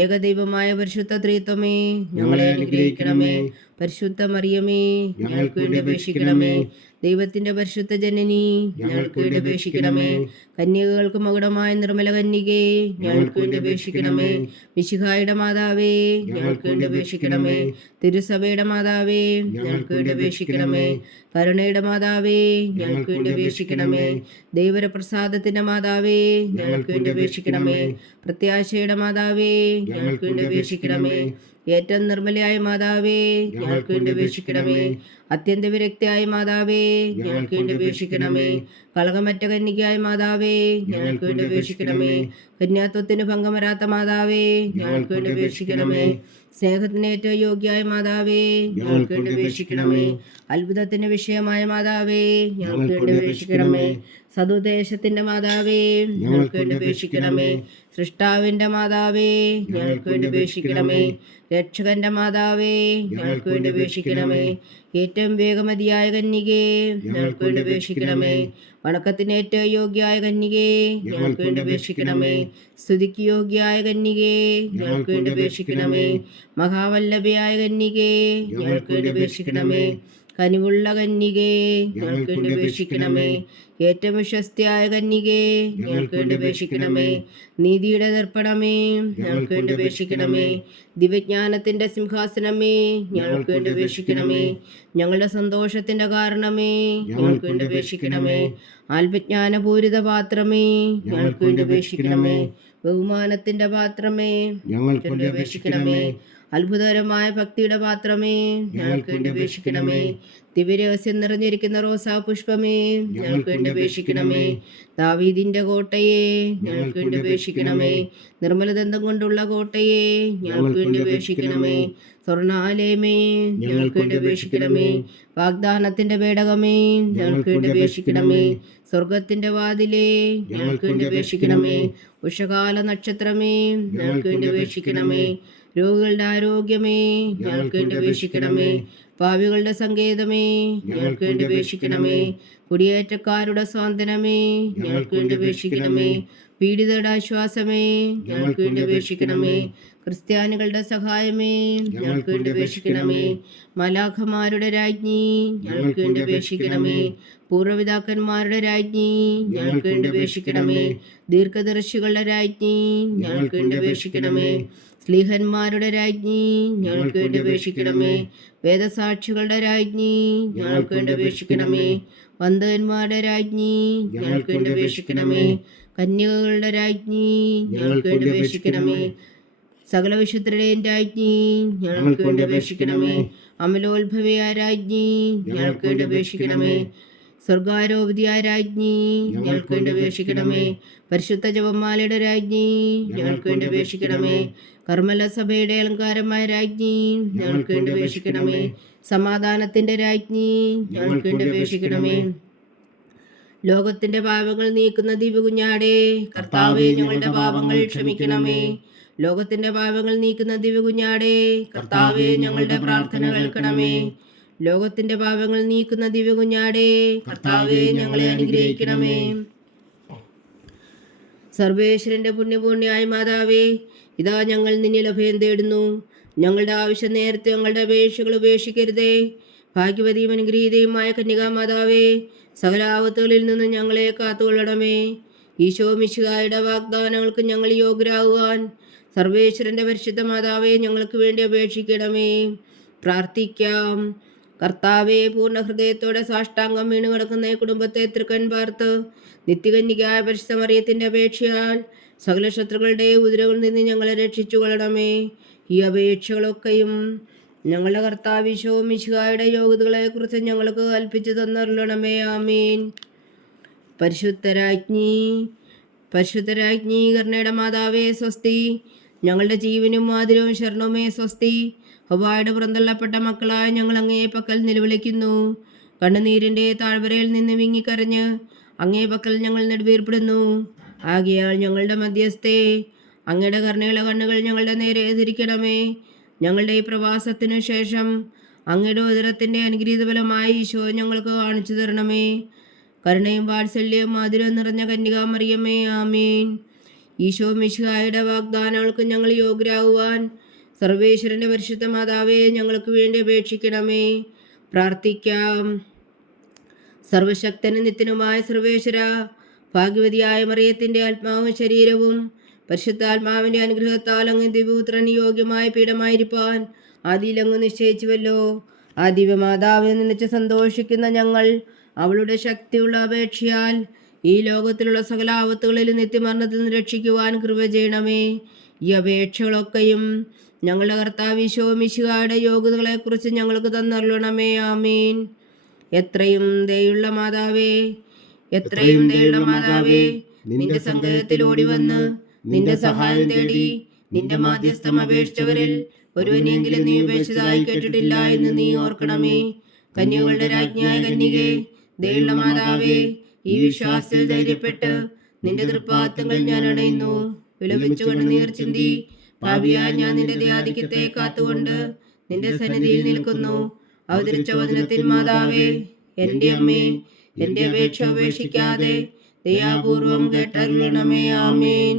ഏകദൈവമായ പരിശുദ്ധ ത്രിത്വമേ, ഞങ്ങളെ അനുഗ്രഹിക്കണമേ. പരിശുദ്ധ മറിയമേ, ഞങ്ങൾക്ക് വേണ്ടി അപേക്ഷിക്കണമേ. ദൈവത്തിന്റെ പരിശുദ്ധ ജനനി, ഞങ്ങൾക്ക് വേണ്ടി അപേക്ഷിക്കണമേ. കന്യകകൾക്ക് മകുടമായ നിർമ്മല കന്യകേ, ഞങ്ങൾക്ക് വേണ്ടി അപേക്ഷിക്കണമേ. മിശിഹായുടെ മാതാവേ, ഞങ്ങൾക്ക് വേണ്ടി അപേക്ഷിക്കണമേ. തിരുസഭയുടെ മാതാവേ, ഞങ്ങൾക്ക് വേണ്ടി അപേക്ഷിക്കണമേ. കരുണയുടെ മാതാവേ, ഞങ്ങൾക്ക് വേണ്ടി അപേക്ഷിക്കണമേ. ദൈവപ്രസാദത്തിന്റെ മാതാവേ, ഞങ്ങൾക്ക് വേണ്ടി അപേക്ഷിക്കണമേ. പ്രത്യാശയുടെ മാതാവേ, ഞങ്ങൾക്ക് വേണ്ടി അപേക്ഷിക്കണമേ. ഏറ്റവും നിർമ്മലയായ മാതാവേ, ഞങ്ങൾക്ക് വേണ്ടി അപേക്ഷിക്കണമേ. അത്യന്ത വിരക്തിയായ മാതാവേ, ഞങ്ങൾക്ക് വേണ്ടി അപേക്ഷിക്കണമേ. കളകമറ്റ കന്യകയായ മാതാവേ, ഞങ്ങൾക്ക് വേണ്ടി അപേക്ഷിക്കണമേ. കന്യാത്വത്തിന് ഭംഗം വരാത്ത മാതാവേ, ഞങ്ങൾക്ക് വേണ്ടി അപേക്ഷിക്കണമേ. സ്നേഹത്തിന് ഏറ്റവും യോഗ്യയായ മാതാവേ, ഞങ്ങൾക്ക് വേണ്ടി അപേക്ഷിക്കണമേ. അത്ഭുതത്തിന് വിഷയമായ മാതാവേ, ഞങ്ങൾക്ക് വേണ്ടി അപേക്ഷിക്കണമേ. സതുദേശത്തിന്റെ മാതാവേ ഞങ്ങൾക്ക് വേണ്ടി അപേക്ഷിക്കണമേ. സൃഷ്ടാവിന്റെ മാതാവേ ഞങ്ങൾക്ക് വേണ്ടി അപേക്ഷിക്കണമേ. രക്ഷകന്റെ മാതാവേ ഞങ്ങൾക്ക് വേണ്ടി അപേക്ഷിക്കണമേ. ഏറ്റവും വേഗമതിയായ കന്യകേ ഞങ്ങൾക്ക് വേണ്ടി അപേക്ഷിക്കണമേ. വണക്കത്തിന് ഏറ്റവും യോഗ്യായ കന്യകേ ഞങ്ങൾക്ക് വേണ്ടി അപേക്ഷിക്കണമേ. സ്തുതിക്ക് യോഗ്യായ കന്യകേ ഞങ്ങൾക്ക് വേണ്ടി അപേക്ഷിക്കണമേ. മഹാവല്ലഭയായ കന്യകേ ഞങ്ങൾക്ക് വേണ്ടി അപേക്ഷിക്കണമേ. കനിവുള്ള കന്യകേ ഞങ്ങൾക്ക് വേണ്ടി അപേക്ഷിക്കണമേ. ഏറ്റവും വിശ്വസ്തയായ കന്യകേ ഞങ്ങൾക്ക് വേണ്ടി അപേക്ഷിക്കണമേ. നീതിയുടെ ദർപ്പണമേ ഞങ്ങൾക്ക് വേണ്ടി അപേക്ഷിക്കണമേ. ദിവ്യജ്ഞാനത്തിന്റെ സിംഹാസനമേ ഞങ്ങൾക്ക് വേണ്ടി അപേക്ഷിക്കണമേ. ഞങ്ങളുടെ സന്തോഷത്തിന്റെ കാരണമേ ഞങ്ങൾക്ക് വേണ്ടി അപേക്ഷിക്കണമേ. ആത്മജ്ഞാനപൂരിത പാത്രമേ ഞങ്ങൾക്ക് വേണ്ടി അപേക്ഷിക്കണമേ. ബഹുമാനത്തിന്റെ പാത്രമേ ഞങ്ങൾക്ക് വേണ്ടി അപേക്ഷിക്കണമേ. അത്ഭുതകരമായ ഭക്തിയുടെ പാത്രമേ ഞങ്ങൾക്ക് വേണ്ടി അപേക്ഷിക്കണമേ. ദിവ്യരഹസ്യം നിറഞ്ഞിരിക്കുന്ന റോസാ പുഷ്പമേ ഞങ്ങൾക്ക് വേണ്ടി അപേക്ഷിക്കണമേ. ദാവീദിന്റെ കോട്ടയെ ഞങ്ങൾക്ക് വേണ്ടി അപേക്ഷിക്കണമേ. നിർമ്മലദന്തം കൊണ്ടുള്ള കോട്ടയെ ഞങ്ങൾക്ക് വേണ്ടി അപേക്ഷിക്കണമേ. സ്വർണാലയമേ ഞങ്ങൾക്ക് വേണ്ടി അപേക്ഷിക്കണമേ. വാഗ്ദാനത്തിന്റെ പേടകമേ ഞങ്ങൾക്ക് വേണ്ടി അപേക്ഷിക്കണമേ. സ്വർഗത്തിന്റെ വാതിലേ ഞങ്ങൾക്ക് വേണ്ടി അപേക്ഷിക്കണമേ. ഉഷകാല നക്ഷത്രമേ ഞങ്ങൾക്ക് വേണ്ടി അപേക്ഷിക്കണമേ. രോഗികളുടെ ആരോഗ്യമേ ഞങ്ങൾക്ക് വേണ്ടി അപേക്ഷിക്കണമേ. പാപികളുടെ സങ്കേതമേ ഞങ്ങൾക്ക് വേണ്ടി അപേക്ഷിക്കണമേ. കുടിയേറ്റക്കാരുടെ സ്വാന്തനമേ ഞങ്ങൾക്ക് വേണ്ടി അപേക്ഷിക്കണമേ. പീഡിതരുടെ ആശ്വാസമേ ഞങ്ങൾക്ക് വേണ്ടി അപേക്ഷിക്കണമേ. ക്രിസ്ത്യാനികളുടെ സഹായമേ ഞങ്ങൾക്ക് വേണ്ടി അപേക്ഷിക്കണമേ. മലാഖമാരുടെ രാജ്ഞി ഞങ്ങൾക്ക് വേണ്ടി അപേക്ഷിക്കണമേ. പൂർവ്വപിതാക്കന്മാരുടെ രാജ്ഞി ഞങ്ങൾക്ക് വേണ്ടി അപേക്ഷിക്കണമേ. ദീർഘദർശികളുടെ രാജ്ഞി ഞങ്ങൾക്ക് വേണ്ടി അപേക്ഷിക്കണമേ. സ്ലീഹന്മാരുടെ രാജ്ഞി ഞങ്ങൾക്ക് വേണ്ടി അപേക്ഷിക്കണമേ. വേദസാക്ഷികളുടെ രാജ്ഞി ഞങ്ങൾക്ക് വേണ്ടി അപേക്ഷിക്കണമേ. വന്ദകന്മാരുടെ രാജ്ഞി ഞങ്ങൾക്ക് വേണ്ടി അപേക്ഷിക്കണമേ. കന്യകകളുടെ രാജ്ഞി ഞങ്ങൾക്ക് വേണ്ടി അപേക്ഷിക്കണമേ. സകല വിശുദ്ധരുടെയും രാജ്ഞി ഞങ്ങൾക്ക് വേണ്ടി അപേക്ഷിക്കണമേ. അമലോത്ഭവയായ രാജ്ഞി ഞങ്ങൾക്ക് വേണ്ടി അപേക്ഷിക്കണമേ. സ്വർഗാരോപതിയായ രാജ്ഞി ഞങ്ങൾക്ക് വേണ്ടി അപേക്ഷിക്കണമേ. പരിശുദ്ധ ജപമാലയുടെ രാജ്ഞി ഞങ്ങൾക്ക് വേണ്ടി അപേക്ഷിക്കണമേ. കർമ്മല സഭയുടെ അലങ്കാരമായ രാജ്ഞി ഞങ്ങൾക്ക് വേണ്ടി അപേക്ഷിക്കണമേ. സമാധാനത്തിന്റെ രാജ്ഞി ഞങ്ങൾക്ക് വേണ്ടി അപേക്ഷിക്കണമേ. ലോകത്തിന്റെ പാപങ്ങൾ നീക്കുന്ന ദിവ്യകുഞ്ഞാടേ കർത്താവേ ഞങ്ങളുടെ പാപങ്ങൾ ക്ഷമിക്കണമേ. ലോകത്തിന്റെ പാപങ്ങൾ നീക്കുന്ന ദിവ്യകുഞ്ഞാടേ കർത്താവേ ഞങ്ങളുടെ പ്രാർത്ഥന കേൾക്കണമേ. ലോകത്തിന്റെ പാപങ്ങൾ നീക്കുന്ന ദിവ്യകുഞ്ഞാടേ കർത്താവേ ഞങ്ങളെ അനുഗ്രഹിക്കണമേ. സർവേശ്വരന്റെ പുണ്യപൂർണ്യായ മാതാവേ, ഇതാ ഞങ്ങൾ നിന്നിൽ അഭയം തേടുന്നു. ഞങ്ങളുടെ ആവശ്യം നേരത്തെ ഞങ്ങളുടെ അപേക്ഷകൾ ഉപേക്ഷിക്കരുതേ. ഭാഗ്യവതിയും അനുഗ്രഹീതയുമായ കന്യകാമാതാവേ, സകല ആപത്തുകളിൽ നിന്ന് ഞങ്ങളെ കാത്തുകൊള്ളണമേ. ഈശോ മിശിഹായുടെ വാഗ്ദാനങ്ങൾക്ക് ഞങ്ങൾ യോഗ്യരാകുവാൻ സർവേശ്വരന്റെ പരിശുദ്ധ മാതാവേ ഞങ്ങൾക്ക് വേണ്ടി അപേക്ഷിക്കണമേ. പ്രാർത്ഥിക്കാം. കർത്താവെ, പൂർണ്ണ ഹൃദയത്തോടെ സാഷ്ടാംഗം വീണു കിടക്കുന്ന ഈ കുടുംബത്തെ തൃക്കൺ പാർത്ത് നിത്യകന്യകയായ പരിശുദ്ധ മറിയത്തിന്റെ അപേക്ഷയാൽ സകല ശത്രുക്കളുടെ ഉദരകളിൽ നിന്ന് ഞങ്ങളെ രക്ഷിച്ചു കൊള്ളണമേ. ഈ അപേക്ഷകളൊക്കെയും ഞങ്ങളുടെ കർത്താവ് ഈശോ മിശിഹായുടെ യോഗ്യതകളെ കുറിച്ച് ഞങ്ങൾക്ക് കൽപ്പിച്ചു തന്നരുളണമേ. ആമീൻ. പരിശുദ്ധരാജ്ഞി കരുണയുടെ മാതാവേ സ്വസ്തി. ഞങ്ങളുടെ ജീവനും മാതിരവും ശരണവുമേ സ്വസ്തി. ഹവ്വായുടെ പുറന്തള്ളപ്പെട്ട മക്കളായ ഞങ്ങൾ അങ്ങേ പക്കൽ നിലവിളിക്കുന്നു. കണ്ണുനീരിൻ്റെ താഴ്വരയിൽ നിന്ന് വിങ്ങിക്കരഞ്ഞ് അങ്ങേ പക്കൽ ഞങ്ങൾ നെടുവീർപ്പെടുന്നു. ആകയാൽ ഞങ്ങളുടെ മധ്യസ്ഥേ, അങ്ങയുടെ കരുണയുള്ള കണ്ണുകൾ ഞങ്ങളുടെ നേരെ തിരിക്കണമേ. ഞങ്ങളുടെ ഈ പ്രവാസത്തിനു ശേഷം അങ്ങയുടെ ഉദരത്തിൻ്റെ അനുഗ്രഹീത ഫലമായി ഈശോ ഞങ്ങൾക്ക് കാണിച്ചു തരണമേ. കരുണയും വാത്സല്യവും മാധുര്യവും നിറഞ്ഞ കന്യകാമറിയമേ, ആമീൻ. ഈശോ മിശിഹായുടെ വാഗ്ദാനങ്ങൾക്ക് ഞങ്ങൾ യോഗ്യരാകുവാൻ സർവേശ്വരന്റെ പരിശുദ്ധ മാതാവേ ഞങ്ങൾക്ക് വേണ്ടി അപേക്ഷിക്കണമേ. പ്രാർത്ഥിക്കാം. സർവശക്തനും നിത്യനുമായ സർവേശ്വര, ഭാഗ്യവതിയായ മറിയത്തിന്റെ ആത്മാവും ശരീരവും പരിശുദ്ധാത്മാവിന്റെ അനുഗ്രഹത്താൽ അങ്ങ് ദിവ്യപുത്രന് യോഗ്യമായ പീഠമായിരിക്കാൻ ആദിയിലങ്ങ് നിശ്ചയിച്ചുവല്ലോ. ആ ദിവ്യമാതാവിനെ നിലച്ച് സന്തോഷിക്കുന്ന ഞങ്ങൾ അവളുടെ ശക്തിയുള്ള അപേക്ഷയാൽ ഈ ലോകത്തിലുള്ള സകല ആപത്തുകളിൽ നിത്യമരണത്തിൽ നിന്ന് രക്ഷിക്കുവാൻ കൃപ ചെയ്യണമേ. ഈ അപേക്ഷകളൊക്കെയും ഞങ്ങളുടെ കർത്താവ് ഈശോ മിശിഹായുടെ യോഗ്യതകളെക്കുറിച്ച് ഞങ്ങൾക്ക് തന്നരുളണമേ. ആമീൻ. എത്രയും ദയുള്ള മാതാവേ, എത്രയും ദയുള്ള മാതാവേ, നിന്റെ സങ്കേതത്തിൽ ഓടി വന്ന് നിന്റെ സഹായം തേടി നിന്റെ മാധ്യസ്ഥം അപേക്ഷിച്ചവരിൽ ഒരുവനെങ്കിലും നീ അപേക്ഷിച്ചതായി കേട്ടിട്ടില്ല എന്ന് നീ ഓർക്കണമേ. കന്യകളുടെ രാജ്ഞിയായ കന്യകേ, ദയുള്ള മാതാവേ, ഈ വിശ്വാസത്തിൽ ധൈര്യപ്പെട്ട് നിന്റെ തൃപ്പാദങ്ങൾ ഞാൻ അണയുന്നു. വിലപിച്ചുകൊണ്ട് നീർ ചിന്തി പാപിയായ ഞാൻ നിന്റെ ദയാധിക്യത്തെ കാത്തുകൊണ്ട് നിന്റെ സന്നിധിയിൽ നിൽക്കുന്നു. അവതരിച്ച വചനത്തിൻ മാതാവേ, എന്റെ അമ്മേ, എന്റെ അപേക്ഷ ഉപേക്ഷിക്കാതെ ദയാപൂർവം കേട്ടരുളണമേ. ആമേൻ.